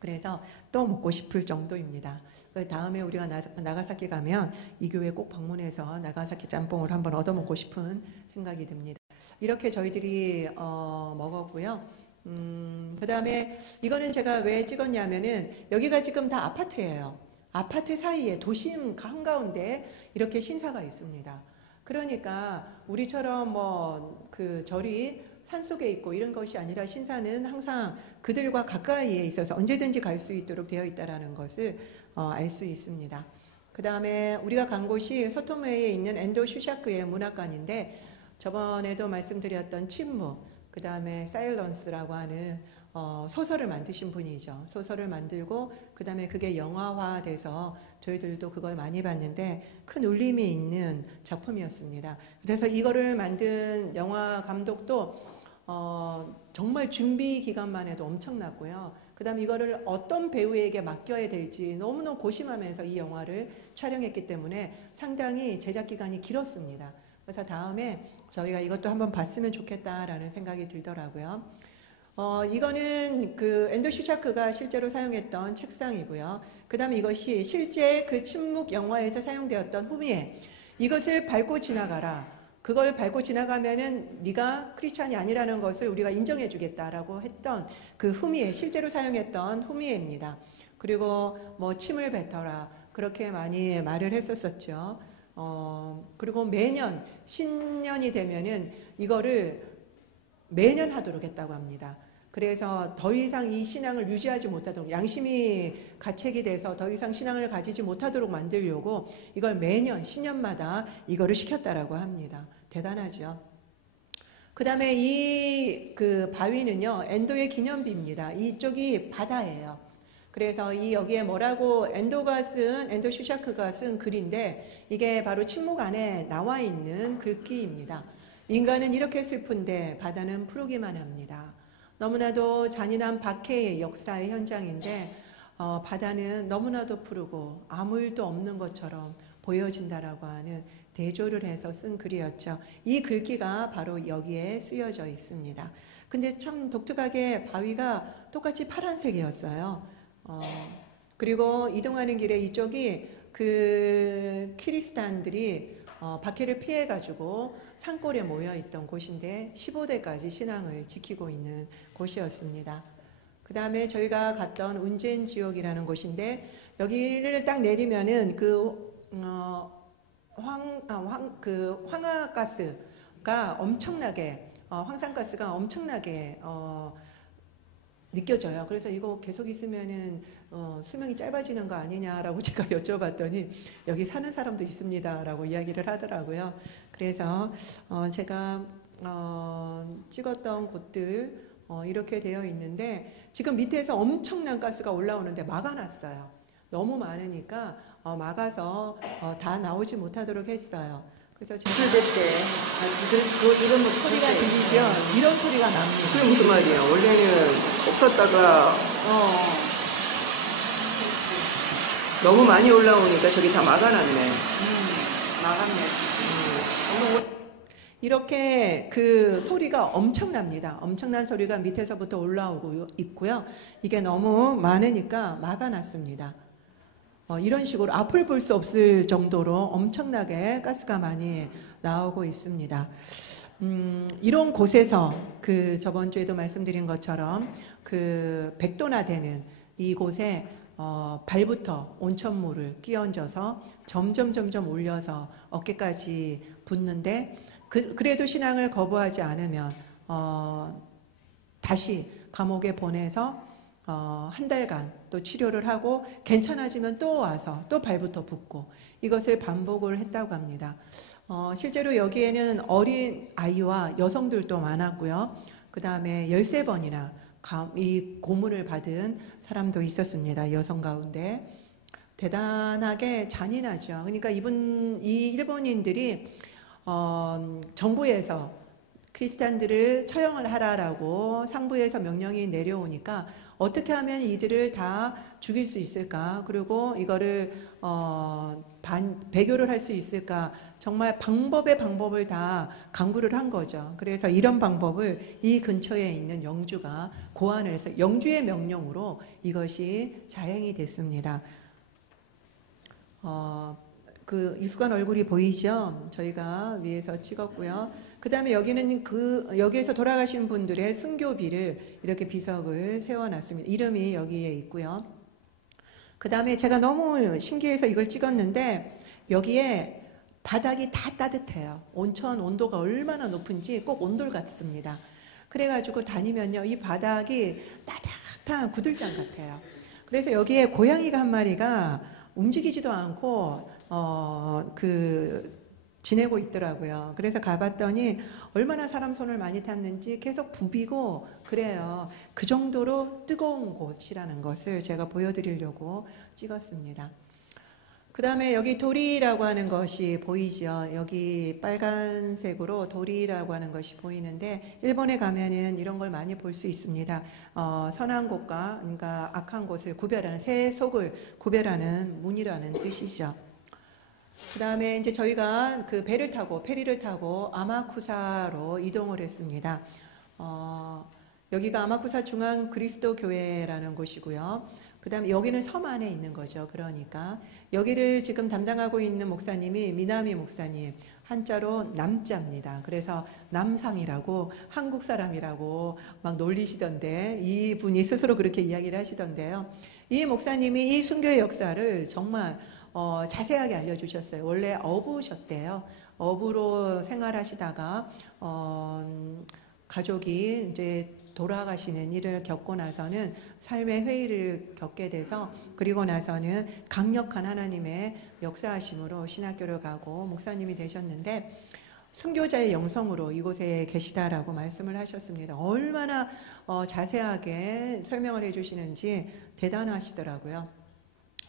그래서 또 먹고 싶을 정도입니다. 다음에 우리가 나가사키 가면 이 교회 꼭 방문해서 나가사키 짬뽕을 한번 얻어먹고 싶은 생각이 듭니다. 이렇게 저희들이 먹었고요. 그 다음에 이거는 제가 왜 찍었냐면은 여기가 지금 다 아파트예요. 아파트 사이에 도심 한가운데 이렇게 신사가 있습니다. 그러니까 우리처럼 뭐 그 절이 산속에 있고 이런 것이 아니라 신사는 항상 그들과 가까이에 있어서 언제든지 갈 수 있도록 되어 있다는 것을 알 수 있습니다. 그 다음에 우리가 간 곳이 소토메에 있는 엔도 슈샤크의 문학관인데 저번에도 말씀드렸던 침묵, 그 다음에 사일런스라고 하는 소설을 만드신 분이죠. 소설을 만들고 그 다음에 그게 영화화돼서 저희들도 그걸 많이 봤는데 큰 울림이 있는 작품이었습니다. 그래서 이거를 만든 영화 감독도 정말 준비 기간만 해도 엄청났고요. 그 다음에 이거를 어떤 배우에게 맡겨야 될지 너무너무 고심하면서 이 영화를 촬영했기 때문에 상당히 제작 기간이 길었습니다. 그래서 다음에 저희가 이것도 한번 봤으면 좋겠다라는 생각이 들더라고요. 이거는 그 엔도 슈샤크가 실제로 사용했던 책상이고요. 그 다음에 이것이 실제 그 침묵 영화에서 사용되었던 후미에 이것을 밟고 지나가라. 그걸 밟고 지나가면은 네가 크리스찬이 아니라는 것을 우리가 인정해 주겠다라고 했던 그 후미에, 실제로 사용했던 후미에입니다. 그리고 뭐 침을 뱉어라. 그렇게 많이 말을 했었었죠. 그리고 매년 신년이 되면은 이거를 매년 하도록 했다고 합니다. 그래서 더 이상 이 신앙을 유지하지 못하도록, 양심이 가책이 돼서 더 이상 신앙을 가지지 못하도록 만들려고 이걸 매년 신년마다 이거를 시켰다라고 합니다. 대단하죠. 그 다음에 이 그 바위는요, 엔도의 기념비입니다. 이쪽이 바다예요. 그래서 이 여기에 뭐라고 엔도 슈샤크가 쓴 글인데 이게 바로 침묵 안에 나와 있는 글귀입니다. 인간은 이렇게 슬픈데 바다는 푸르기만 합니다. 너무나도 잔인한 박해의 역사의 현장인데 바다는 너무나도 푸르고 아무 일도 없는 것처럼 보여진다라고 하는 대조를 해서 쓴 글이었죠. 이 글귀가 바로 여기에 쓰여져 있습니다. 근데 참 독특하게 바위가 똑같이 파란색이었어요. 그리고 이동하는 길에 이쪽이 그 키리스탄들이 박해를 피해가지고 산골에 모여있던 곳인데 15대까지 신앙을 지키고 있는 곳이었습니다. 그 다음에 저희가 갔던 운젠 지역이라는 곳인데 여기를 딱 내리면은 황화가스가 엄청나게 황산가스가 엄청나게 느껴져요. 그래서 이거 계속 있으면은 수명이 짧아지는 거 아니냐라고 제가 여쭤봤더니 여기 사는 사람도 있습니다라고 이야기를 하더라고요. 그래서 제가 찍었던 곳들 이렇게 되어 있는데 지금 밑에서 엄청난 가스가 올라오는데 막아놨어요. 너무 많으니까 막아서 다 나오지 못하도록 했어요. 그래서 제가 이런 소리가 들리죠? 이런 소리가 납니다. 그게 무슨 말이야? 원래는 없었다가 너무 많이 올라오니까 저기 다 막아놨네. 막았네. 이렇게 그 소리가 엄청납니다. 엄청난 소리가 밑에서부터 올라오고 있고요. 이게 너무 많으니까 막아놨습니다. 이런 식으로 앞을 볼 수 없을 정도로 엄청나게 가스가 많이 나오고 있습니다. 이런 곳에서 그 저번 주에도 말씀드린 것처럼 그 100도나 되는 이곳에 발부터 온천물을 끼얹어서 점점 올려서 어깨까지 붓는데 그래도 신앙을 거부하지 않으면 다시 감옥에 보내서 한 달간 또 치료를 하고 괜찮아지면 또 와서 또 발부터 붓고 이것을 반복을 했다고 합니다. 실제로 여기에는 어린 아이와 여성들도 많았고요. 그 다음에 13번이나 이 고문을 받은 사람도 있었습니다. 여성 가운데. 대단하게 잔인하죠. 그러니까 이 일본인들이 정부에서 크리스찬들을 처형을 하라라고 상부에서 명령이 내려오니까 어떻게 하면 이들을 다 죽일 수 있을까? 그리고 이거를 배교를 할 수 있을까? 정말 방법을 다 강구를 한 거죠. 그래서 이런 방법을 이 근처에 있는 영주가 고안을 해서 영주의 명령으로 이것이 자행이 됐습니다. 그 익숙한 얼굴이 보이죠? 저희가 위에서 찍었고요. 그 그 다음에 여기는 여기에서 돌아가신 분들의 순교비를 이렇게 비석을 세워놨습니다. 이름이 여기에 있고요. 그 다음에 제가 너무 신기해서 이걸 찍었는데 여기에 바닥이 다 따뜻해요. 온천 온도가 얼마나 높은지 꼭 온돌 같습니다. 그래가지고 다니면요, 이 바닥이 따뜻한 구들장 같아요. 그래서 여기에 고양이가 한 마리가 움직이지도 않고 지내고 있더라고요. 그래서 가봤더니 얼마나 사람 손을 많이 탔는지 계속 부비고 그래요. 그 정도로 뜨거운 곳이라는 것을 제가 보여드리려고 찍었습니다. 그 다음에 여기 도리라고 하는 것이 보이죠. 여기 빨간색으로 도리라고 하는 것이 보이는데 일본에 가면은 이런 걸 많이 볼 수 있습니다. 선한 곳과 그러니까 악한 곳을 구별하는, 새 속을 구별하는 문이라는 뜻이죠. 그 다음에 이제 저희가 그 페리를 타고 아마쿠사로 이동을 했습니다. 여기가 아마쿠사 중앙 그리스도 교회라는 곳이고요. 그 다음에 여기는 섬 안에 있는 거죠. 그러니까 여기를 지금 담당하고 있는 목사님이 미나미 목사님, 한자로 남자입니다. 그래서 남상이라고 한국 사람이라고 막 놀리시던데 이분이 스스로 그렇게 이야기를 하시던데요. 이 목사님이 이 순교의 역사를 정말 자세하게 알려주셨어요. 원래 어부셨대요. 어부로 생활하시다가 가족이 이제 돌아가시는 일을 겪고 나서는 삶의 회의를 겪게 돼서 그리고 나서는 강력한 하나님의 역사하심으로 신학교를 가고 목사님이 되셨는데 순교자의 영성으로 이곳에 계시다라고 말씀을 하셨습니다. 얼마나 자세하게 설명을 해주시는지 대단하시더라고요.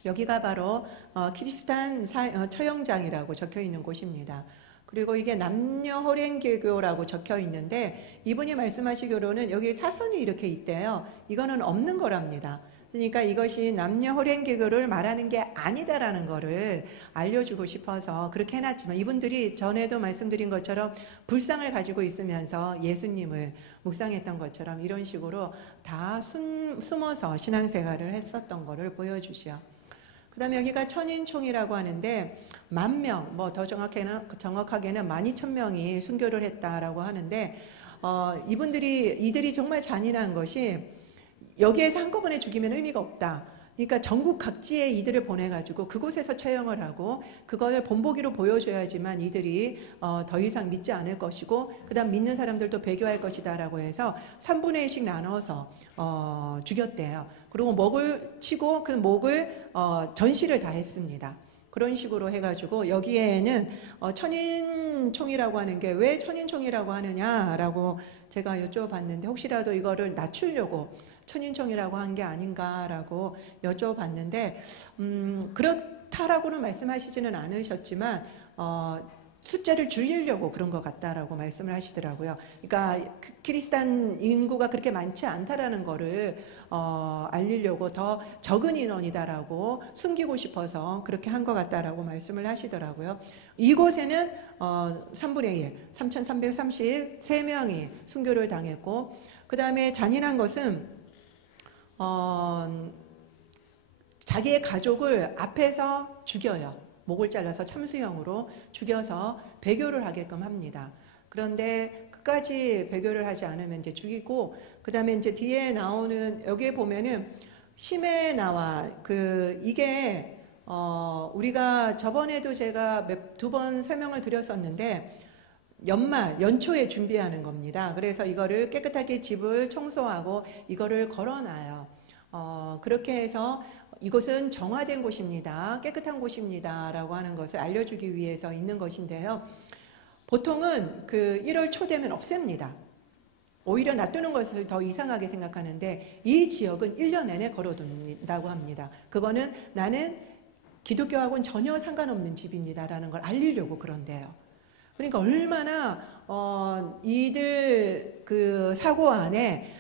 여기가 바로 키리스탄 처형장이라고 적혀 있는 곳입니다. 그리고 이게 남녀 호랭개교라고 적혀 있는데 이분이 말씀하시기로는 여기 사선이 이렇게 있대요. 이거는 없는 거랍니다. 그러니까 이것이 남녀 호랭개교를 말하는 게 아니다라는 거를 알려주고 싶어서 그렇게 해놨지만 이분들이 전에도 말씀드린 것처럼 불상을 가지고 있으면서 예수님을 묵상했던 것처럼 이런 식으로 다 숨어서 신앙생활을 했었던 거를 보여주시죠. 그 다음에 여기가 천인총이라고 하는데 10,000명, 뭐 더 정확하게는 12,000명이 순교를 했다라고 하는데 이들이 정말 잔인한 것이 여기에서 한꺼번에 죽이면 의미가 없다. 그러니까 전국 각지에 이들을 보내가지고 그곳에서 처형을 하고 그걸 본보기로 보여줘야지만 이들이 더 이상 믿지 않을 것이고 그 다음 믿는 사람들도 배교할 것이다 라고 해서 3분의 1씩 나눠서 죽였대요. 그리고 목을 치고 그 목을 전시를 다 했습니다. 그런 식으로 해가지고 여기에는 천인총이라고 하는 게 왜 천인총이라고 하느냐라고 제가 여쭤봤는데 혹시라도 이거를 낮추려고 천인총이라고 한 게 아닌가라고 여쭤봤는데 그렇다라고는 말씀하시지는 않으셨지만 숫자를 줄이려고 그런 것 같다라고 말씀을 하시더라고요. 그러니까 키리스탄 인구가 그렇게 많지 않다라는 거를 알리려고 더 적은 인원이다라고 숨기고 싶어서 그렇게 한 것 같다라고 말씀을 하시더라고요. 이곳에는 3분의 1, 3,333명이 순교를 당했고 그 다음에 잔인한 것은 자기의 가족을 앞에서 죽여요. 목을 잘라서 참수형으로 죽여서 배교를 하게끔 합니다. 그런데 끝까지 배교를 하지 않으면 이제 죽이고, 그 다음에 이제 뒤에 나오는, 여기에 보면은 심해 나와, 이게, 우리가 저번에도 제가 두 번 설명을 드렸었는데, 연초에 준비하는 겁니다. 그래서 이거를 깨끗하게 집을 청소하고 이거를 걸어놔요. 그렇게 해서 이곳은 정화된 곳입니다. 깨끗한 곳입니다. 라고 하는 것을 알려주기 위해서 있는 것인데요. 보통은 1월 초 되면 없앱니다. 오히려 놔두는 것을 더 이상하게 생각하는데 이 지역은 1년 내내 걸어둔다고 합니다. 그거는 나는 기독교하고는 전혀 상관없는 집입니다. 라는 걸 알리려고 그런데요. 그러니까 얼마나 이들 사고 안에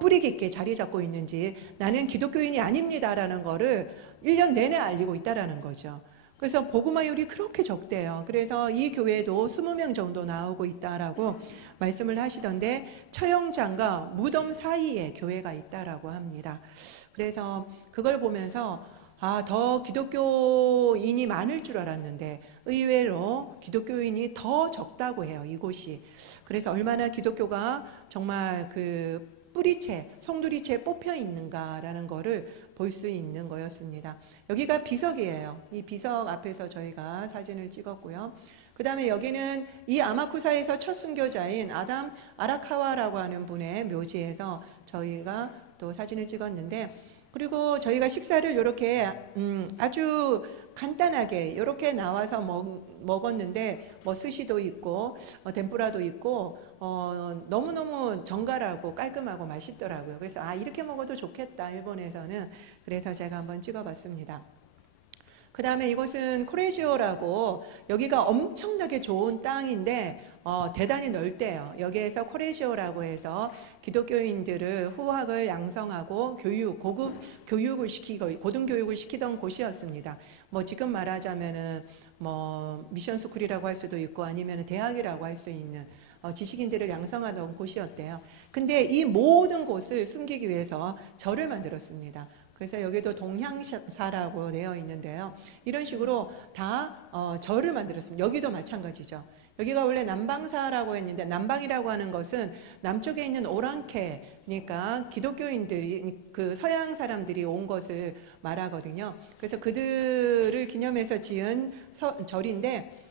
뿌리 깊게 자리 잡고 있는지 나는 기독교인이 아닙니다라는 거를 1년 내내 알리고 있다라는 거죠. 그래서 복음화율이 그렇게 적대요. 그래서 이 교회도 20명 정도 나오고 있다라고 말씀을 하시던데 처형장과 무덤 사이에 교회가 있다라고 합니다. 그래서 그걸 보면서 더 기독교인이 많을 줄 알았는데 의외로 기독교인이 더 적다고 해요, 이곳이. 그래서 얼마나 기독교가 정말 그 뿌리채, 송두리채에 뽑혀 있는가라는 거를 볼 수 있는 거였습니다. 여기가 비석이에요. 이 비석 앞에서 저희가 사진을 찍었고요. 그 다음에 여기는 이 아마쿠사에서 첫 순교자인 아담 아라카와라고 하는 분의 묘지에서 저희가 또 사진을 찍었는데, 그리고 저희가 식사를 이렇게 아주 간단하게 이렇게 나와서 먹었는데 뭐 스시도 있고 덴뿌라도 있고 너무너무 정갈하고 깔끔하고 맛있더라고요. 그래서 이렇게 먹어도 좋겠다, 일본에서는. 그래서 제가 한번 찍어봤습니다. 그 다음에 이곳은 코레시오라고, 여기가 엄청나게 좋은 땅인데 대단히 넓대요. 여기에서 코레시오라고 해서 기독교인들을 후학을 양성하고 고급 교육을 시키고 고등교육을 시키던 곳이었습니다. 뭐 지금 말하자면은 뭐 미션 스쿨이라고 할 수도 있고 아니면 대학이라고 할 수 있는 지식인들을 양성하던 곳이었대요. 근데 이 모든 곳을 숨기기 위해서 절을 만들었습니다. 그래서 여기도 동향사라고 되어 있는데요. 이런 식으로 다 절을 만들었습니다. 여기도 마찬가지죠. 여기가 원래 남방사라고 했는데, 남방이라고 하는 것은 남쪽에 있는 오랑캐, 그러니까 기독교인들이, 그 서양 사람들이 온 것을 말하거든요. 그래서 그들을 기념해서 지은 절인데,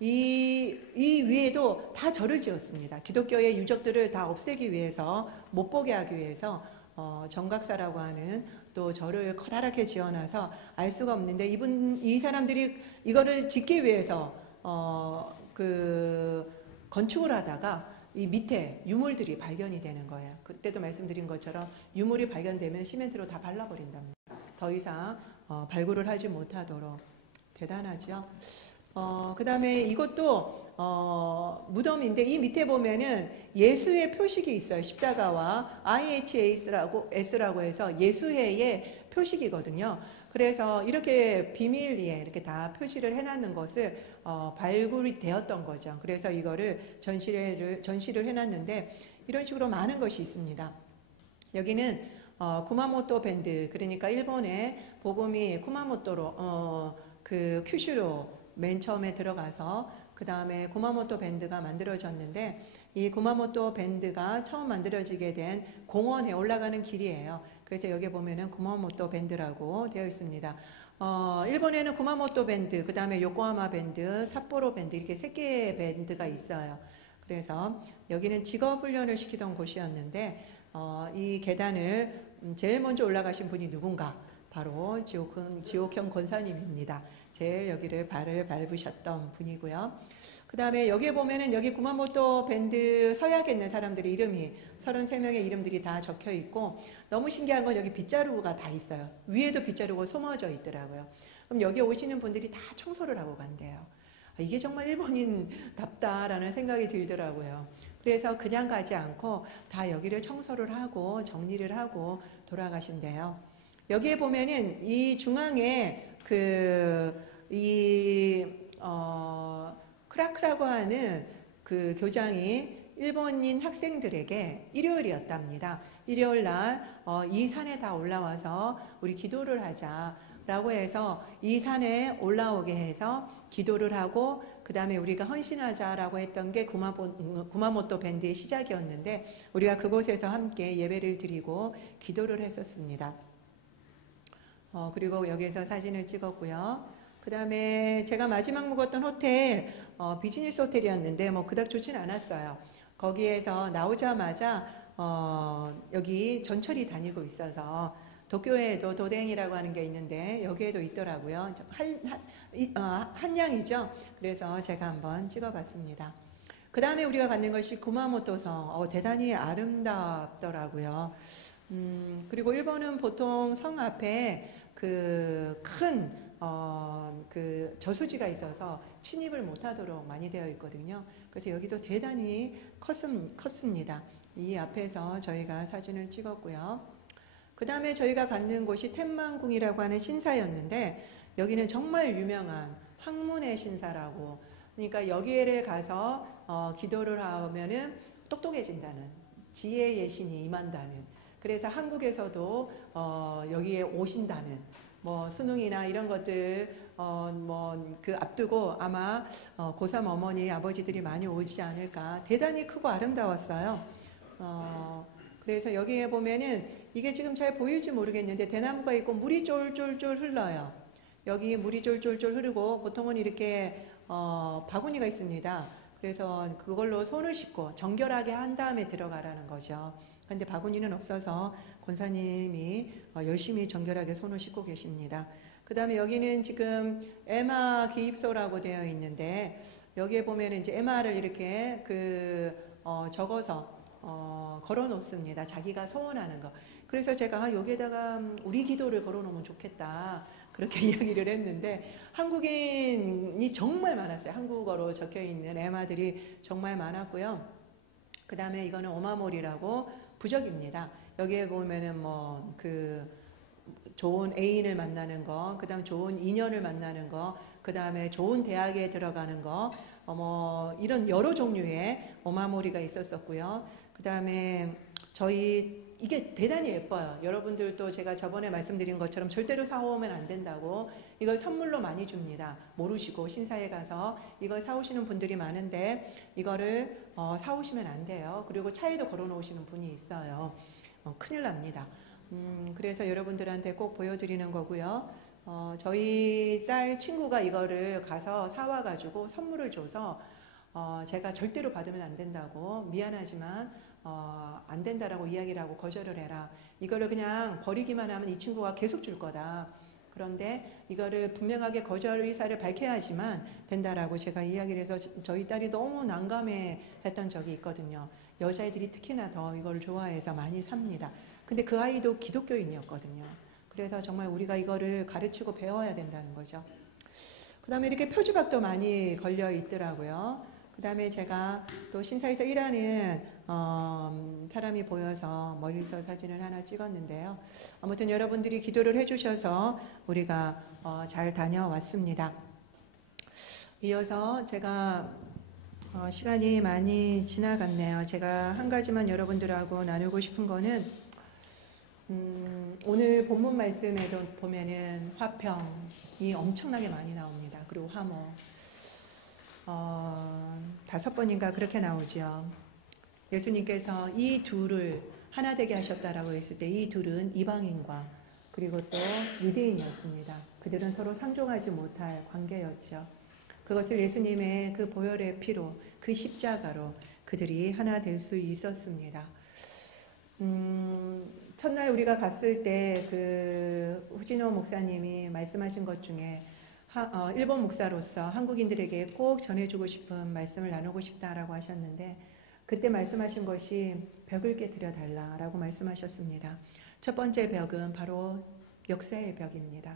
이 위에도 다 절을 지었습니다. 기독교의 유적들을 다 없애기 위해서, 못 보게 하기 위해서 정각사라고 하는 또 절을 커다랗게 지어놔서 알 수가 없는데, 이 사람들이 이거를 짓기 위해서 건축을 하다가 이 밑에 유물들이 발견이 되는 거예요. 그때도 말씀드린 것처럼 유물이 발견되면 시멘트로 다 발라버린답니다. 더 이상 발굴을 하지 못하도록. 대단하죠. 그 다음에 이것도 무덤인데, 이 밑에 보면은 예수의 표식이 있어요. 십자가와 IHS라고 해서 예수회의 표식이거든요. 그래서 이렇게 비밀리에 이렇게 다 표시를 해놨는 것을 발굴이 되었던 거죠. 그래서 이거를 전시를 해놨는데, 이런 식으로 많은 것이 있습니다. 여기는 구마모토 밴드, 그러니까 일본의 복음이 구마모토로 그 큐슈로 맨 처음에 들어가서 그 다음에 구마모토 밴드가 만들어졌는데, 이 구마모토 밴드가 처음 만들어지게 된 공원에 올라가는 길이에요. 그래서 여기 보면은 구마모토 밴드라고 되어 있습니다. 일본에는 구마모토 밴드, 그 다음에 요코하마 밴드, 삿포로 밴드, 이렇게 3개의 밴드가 있어요. 그래서 여기는 직업훈련을 시키던 곳이었는데, 이 계단을 제일 먼저 올라가신 분이 누군가? 바로 지옥형 권사님입니다. 제일 여기를 발을 밟으셨던 분이고요. 그 다음에 여기에 보면은 여기 구마모토 밴드 서약에 있는 사람들의 이름이 33명의 이름들이 다 적혀 있고, 너무 신기한 건 여기 빗자루가 다 있어요. 위에도 빗자루가 숨어져 있더라고요. 그럼 여기 오시는 분들이 다 청소를 하고 간대요. 이게 정말 일본인답다라는 생각이 들더라고요. 그래서 그냥 가지 않고 다 여기를 청소를 하고 정리를 하고 돌아가신대요. 여기에 보면은 이 중앙에 크라크라고 하는 그 교장이 일본인 학생들에게 일요일이었답니다. 일요일 날 이 산에 다 올라와서 우리 기도를 하자라고 해서 이 산에 올라오게 해서 기도를 하고, 그 다음에 우리가 헌신하자라고 했던 게 구마모토 밴드의 시작이었는데, 우리가 그곳에서 함께 예배를 드리고 기도를 했었습니다. 그리고 여기에서 사진을 찍었고요. 그 다음에 제가 마지막 묵었던 호텔, 비즈니스 호텔이었는데 뭐 그닥 좋진 않았어요. 거기에서 나오자마자 여기 전철이 다니고 있어서, 도쿄에도 도댕이라고 하는 게 있는데 여기에도 있더라고요. 한양이죠. 그래서 제가 한번 찍어봤습니다. 그 다음에 우리가 갖는 것이 구마모토성. 대단히 아름답더라고요. 그리고 일본은 보통 성 앞에 큰 저수지가 있어서 침입을 못하도록 많이 되어 있거든요. 그래서 여기도 대단히 컸습니다. 이 앞에서 저희가 사진을 찍었고요. 그 다음에 저희가 갖는 곳이 텐만궁이라고 하는 신사였는데, 여기는 정말 유명한 학문의 신사라고, 그러니까 여기를 가서 기도를 하면은 똑똑해진다는, 지혜의 신이 임한다는, 그래서 한국에서도 여기에 오신다는 뭐 수능이나 이런 것들 뭐 그 앞두고 아마 고3 어머니 아버지들이 많이 오지 않을까. 대단히 크고 아름다웠어요. 그래서 여기에 보면은 이게 지금 잘 보일지 모르겠는데 대나무가 있고 물이 쫄쫄쫄 흘러요. 여기 물이 쫄쫄쫄 흐르고 보통은 이렇게 바구니가 있습니다. 그래서 그걸로 손을 씻고 정결하게 한 다음에 들어가라는 거죠. 그런데 바구니는 없어서 권사님이 열심히 정결하게 손을 씻고 계십니다. 그 다음에 여기는 지금 에마 기입소라고 되어 있는데 여기에 보면 이제 에마를 이렇게 적어서 걸어 놓습니다. 자기가 소원하는 거. 그래서 제가 여기에다가 우리 기도를 걸어 놓으면 좋겠다. 그렇게 이야기를 했는데 한국인이 정말 많았어요. 한국어로 적혀 있는 에마들이 정말 많았고요. 그 다음에 이거는 오마몰이라고 부적입니다. 여기에 보면은 뭐 좋은 애인을 만나는 거, 그 다음 좋은 인연을 만나는 거, 그 다음에 좋은 대학에 들어가는 거, 뭐 이런 여러 종류의 오마모리가 있었었고요. 그 다음에 이게 대단히 예뻐요. 여러분들도 제가 저번에 말씀드린 것처럼 절대로 사오면 안 된다고. 이걸 선물로 많이 줍니다. 모르시고 신사에 가서 이걸 사오시는 분들이 많은데 이거를 사오시면 안 돼요. 그리고 차에도 걸어 놓으시는 분이 있어요. 큰일 납니다. 그래서 여러분들한테 꼭 보여드리는 거고요. 저희 딸 친구가 이거를 가서 사와가지고 선물을 줘서 제가 절대로 받으면 안 된다고, 미안하지만 안 된다라고 이야기를 하고 거절을 해라. 이거를 그냥 버리기만 하면 이 친구가 계속 줄 거다. 그런데 이거를 분명하게 거절 의사를 밝혀야지만 된다라고 제가 이야기를 해서 저희 딸이 너무 난감해 했던 적이 있거든요. 여자애들이 특히나 더 이걸 좋아해서 많이 삽니다. 근데 그 아이도 기독교인이었거든요. 그래서 정말 우리가 이거를 가르치고 배워야 된다는 거죠. 그 다음에 이렇게 표주박도 많이 걸려 있더라고요. 그 다음에 제가 또 신사에서 일하는 사람이 보여서 멀리서 사진을 하나 찍었는데요. 아무튼 여러분들이 기도를 해주셔서 우리가 잘 다녀왔습니다. 이어서 제가 시간이 많이 지나갔네요. 제가 한 가지만 여러분들하고 나누고 싶은 거는 오늘 본문 말씀에도 보면은 화평이 엄청나게 많이 나옵니다. 그리고 화모 5번인가 그렇게 나오죠. 예수님께서 이 둘을 하나 되게 하셨다라고 했을 때 이 둘은 이방인과 그리고 또 유대인이었습니다. 그들은 서로 상종하지 못할 관계였죠. 그것을 예수님의 그 보혈의 피로 그 십자가로 그들이 하나 될 수 있었습니다. 첫날 우리가 갔을 때 후진호 목사님이 말씀하신 것 중에 일본 목사로서 한국인들에게 꼭 전해주고 싶은 말씀을 나누고 싶다라고 하셨는데 그때 말씀하신 것이 벽을 깨뜨려 달라라고 말씀하셨습니다. 첫 번째 벽은 바로 역사의 벽입니다.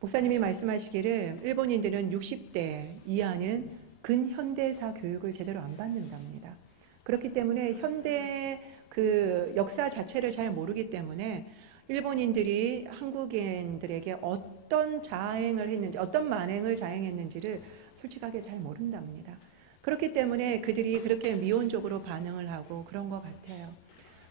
목사님이 말씀하시기를 일본인들은 60대 이하는 근현대사 교육을 제대로 안 받는답니다. 그렇기 때문에 현대 역사 자체를 잘 모르기 때문에 일본인들이 한국인들에게 어떤 자행을 했는지, 어떤 만행을 자행했는지를 솔직하게 잘 모른답니다. 그렇기 때문에 그들이 그렇게 미온적으로 반응을 하고 그런 것 같아요.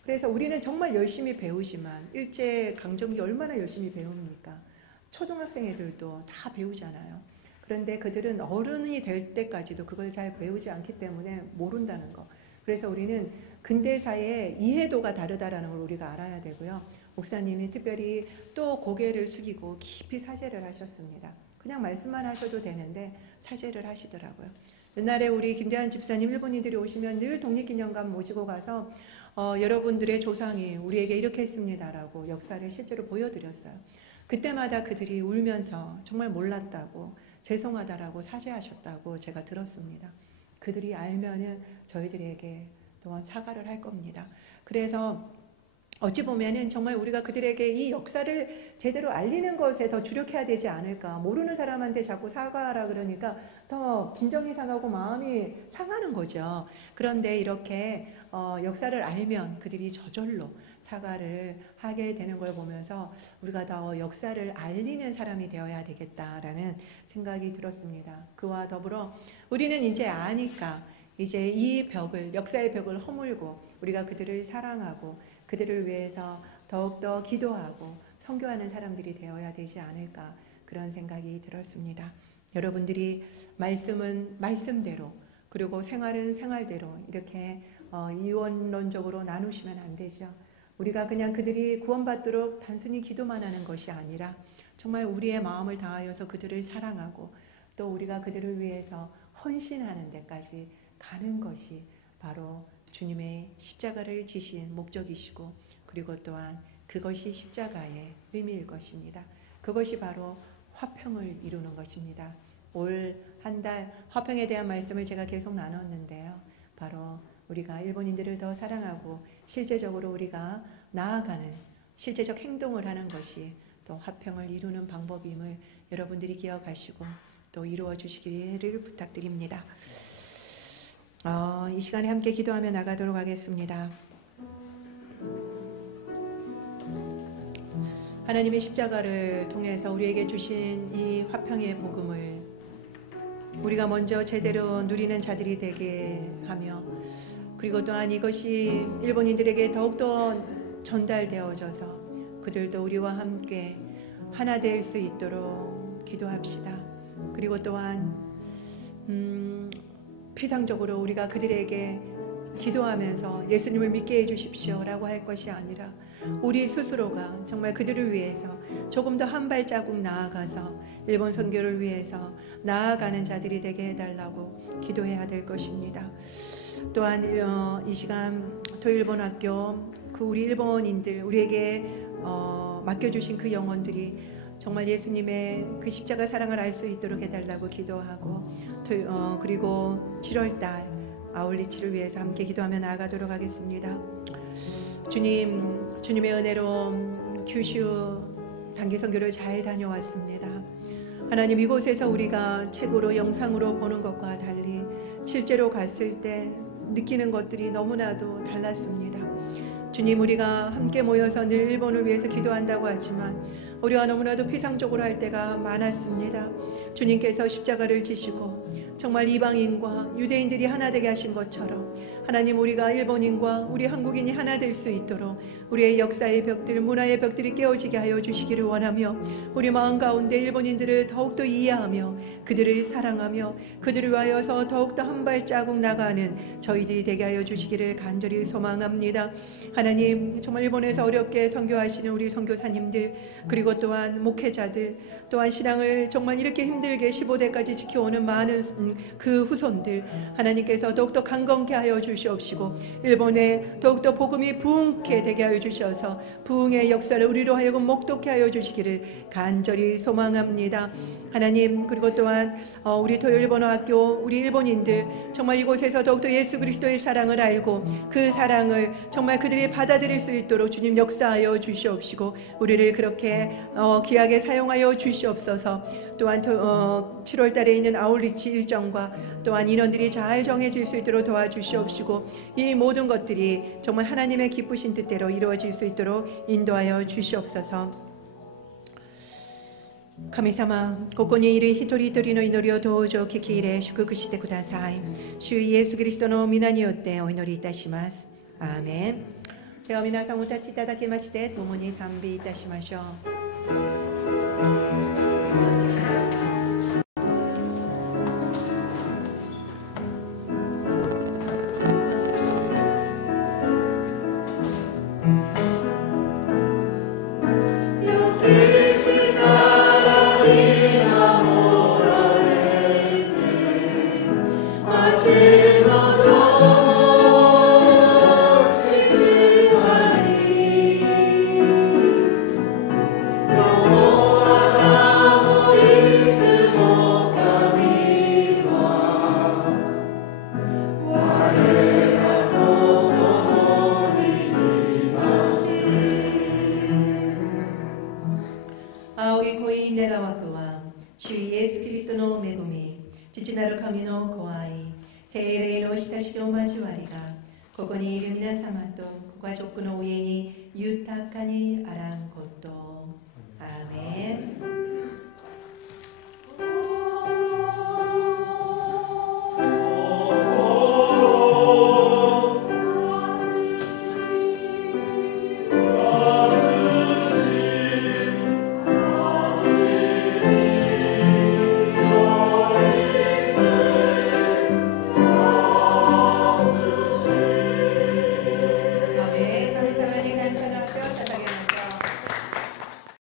그래서 우리는 정말 열심히 배우지만 일제강점기 얼마나 열심히 배웁니까? 초등학생 애들도 다 배우잖아요. 그런데 그들은 어른이 될 때까지도 그걸 잘 배우지 않기 때문에 모른다는 거. 그래서 우리는 근대사의 이해도가 다르다라는 걸 우리가 알아야 되고요. 목사님이 특별히 또 고개를 숙이고 깊이 사죄를 하셨습니다. 그냥 말씀만 하셔도 되는데 사죄를 하시더라고요. 옛날에 우리 김대한 집사님 일본인들이 오시면 늘 독립기념관 모시고 가서 여러분들의 조상이 우리에게 이렇게 했습니다라고 역사를 실제로 보여드렸어요. 그때마다 그들이 울면서 정말 몰랐다고 죄송하다라고 사죄하셨다고 제가 들었습니다. 그들이 알면은 저희들에게 또한 사과를 할 겁니다. 그래서 어찌 보면은 정말 우리가 그들에게 이 역사를 제대로 알리는 것에 더 주력해야 되지 않을까. 모르는 사람한테 자꾸 사과하라 그러니까 더 빈정이 상하고 마음이 상하는 거죠. 그런데 이렇게 역사를 알면 그들이 저절로 사과를 하게 되는 걸 보면서 우리가 더 역사를 알리는 사람이 되어야 되겠다라는 생각이 들었습니다. 그와 더불어 우리는 이제 아니까 이제 이 벽을, 역사의 벽을 허물고 우리가 그들을 사랑하고 그들을 위해서 더욱더 기도하고 선교하는 사람들이 되어야 되지 않을까 그런 생각이 들었습니다. 여러분들이 말씀은 말씀대로 그리고 생활은 생활대로 이렇게 이원론적으로 나누시면 안 되죠. 우리가 그냥 그들이 구원받도록 단순히 기도만 하는 것이 아니라 정말 우리의 마음을 다하여서 그들을 사랑하고 또 우리가 그들을 위해서 헌신하는 데까지 가는 것이 바로 주님의 십자가를 지신 목적이시고 그리고 또한 그것이 십자가의 의미일 것입니다. 그것이 바로 화평을 이루는 것입니다. 올 한 달 화평에 대한 말씀을 제가 계속 나눴는데요. 바로 우리가 일본인들을 더 사랑하고 실제적으로 우리가 나아가는 실제적 행동을 하는 것이 또 화평을 이루는 방법임을 여러분들이 기억하시고 또 이루어 주시기를 부탁드립니다. 이 시간에 함께 기도하며 나가도록 하겠습니다. 하나님의 십자가를 통해서 우리에게 주신 이 화평의 복음을 우리가 먼저 제대로 누리는 자들이 되게 하며 그리고 또한 이것이 일본인들에게 더욱더 전달되어져서 그들도 우리와 함께 하나 될 수 있도록 기도합시다. 그리고 또한 피상적으로 우리가 그들에게 기도하면서 예수님을 믿게 해주십시오 라고 할 것이 아니라 우리 스스로가 정말 그들을 위해서 조금 더 한 발자국 나아가서 일본 선교를 위해서 나아가는 자들이 되게 해달라고 기도해야 될 것입니다. 또한 이 시간 도일본학교 그 우리 일본인들 우리에게 맡겨주신 그 영혼들이 정말 예수님의 그 십자가 사랑을 알 수 있도록 해달라고 기도하고 그리고 7월달 아울리치를 위해서 함께 기도하며 나아가도록 하겠습니다. 주님의 은혜로 규슈 단기 선교를 잘 다녀왔습니다. 하나님 이곳에서 우리가 책으로 영상으로 보는 것과 달리 실제로 갔을 때 느끼는 것들이 너무나도 달랐습니다. 주님 우리가 함께 모여서 늘 일본을 위해서 기도한다고 하지만 우리가 너무나도 피상적으로 할 때가 많았습니다. 주님께서 십자가를 지시고 정말 이방인과 유대인들이 하나 되게 하신 것처럼 하나님 우리가 일본인과 우리 한국인이 하나 될 수 있도록 우리의 역사의 벽들, 문화의 벽들이 깨어지게 하여 주시기를 원하며 우리 마음 가운데 일본인들을 더욱더 이해하며 그들을 사랑하며 그들을 위하여서 더욱더 한 발자국 나가는 저희들이 되게 하여 주시기를 간절히 소망합니다. 하나님 정말 일본에서 어렵게 선교하시는 우리 선교사님들 그리고 또한 목회자들 또한 신앙을 정말 이렇게 힘들게 15대까지 지켜오는 많은 그 후손들 하나님께서 더욱더 강건케 하여 주시옵시고 일본에 더욱더 복음이 부흥케 되게 하여 주셔서 부흥의 역사를 우리로 하여금 목독케 하여 주시기를 간절히 소망합니다. 하나님 그리고 또한 우리 도일본어학교 우리 일본인들 정말 이곳에서 더욱더 예수 그리스도의 사랑을 알고 그 사랑을 정말 그들이 받아들일 수 있도록 주님 역사하여 주시옵시고 우리를 그렇게 귀하게 사용하여 주시옵소서. 또한 7월 달에 있는 아울리치 일정과 또한 인원들이 잘 정해질 수 있도록 도와주시옵시고 이 모든 것들이 정말 하나님의 기쁘신 뜻대로 이루어질 수 있도록 인도하여 주시옵소서. 神様、ここにいる一人一人の祈りをどうぞ聞き入れ祝福してください。主イエスキリストの皆によってお祈りいたします。アーメン。では皆さんお立ちいただきまして共に賛美いたしましょう。ここにいる皆様とご家族の上に豊かにあらんこと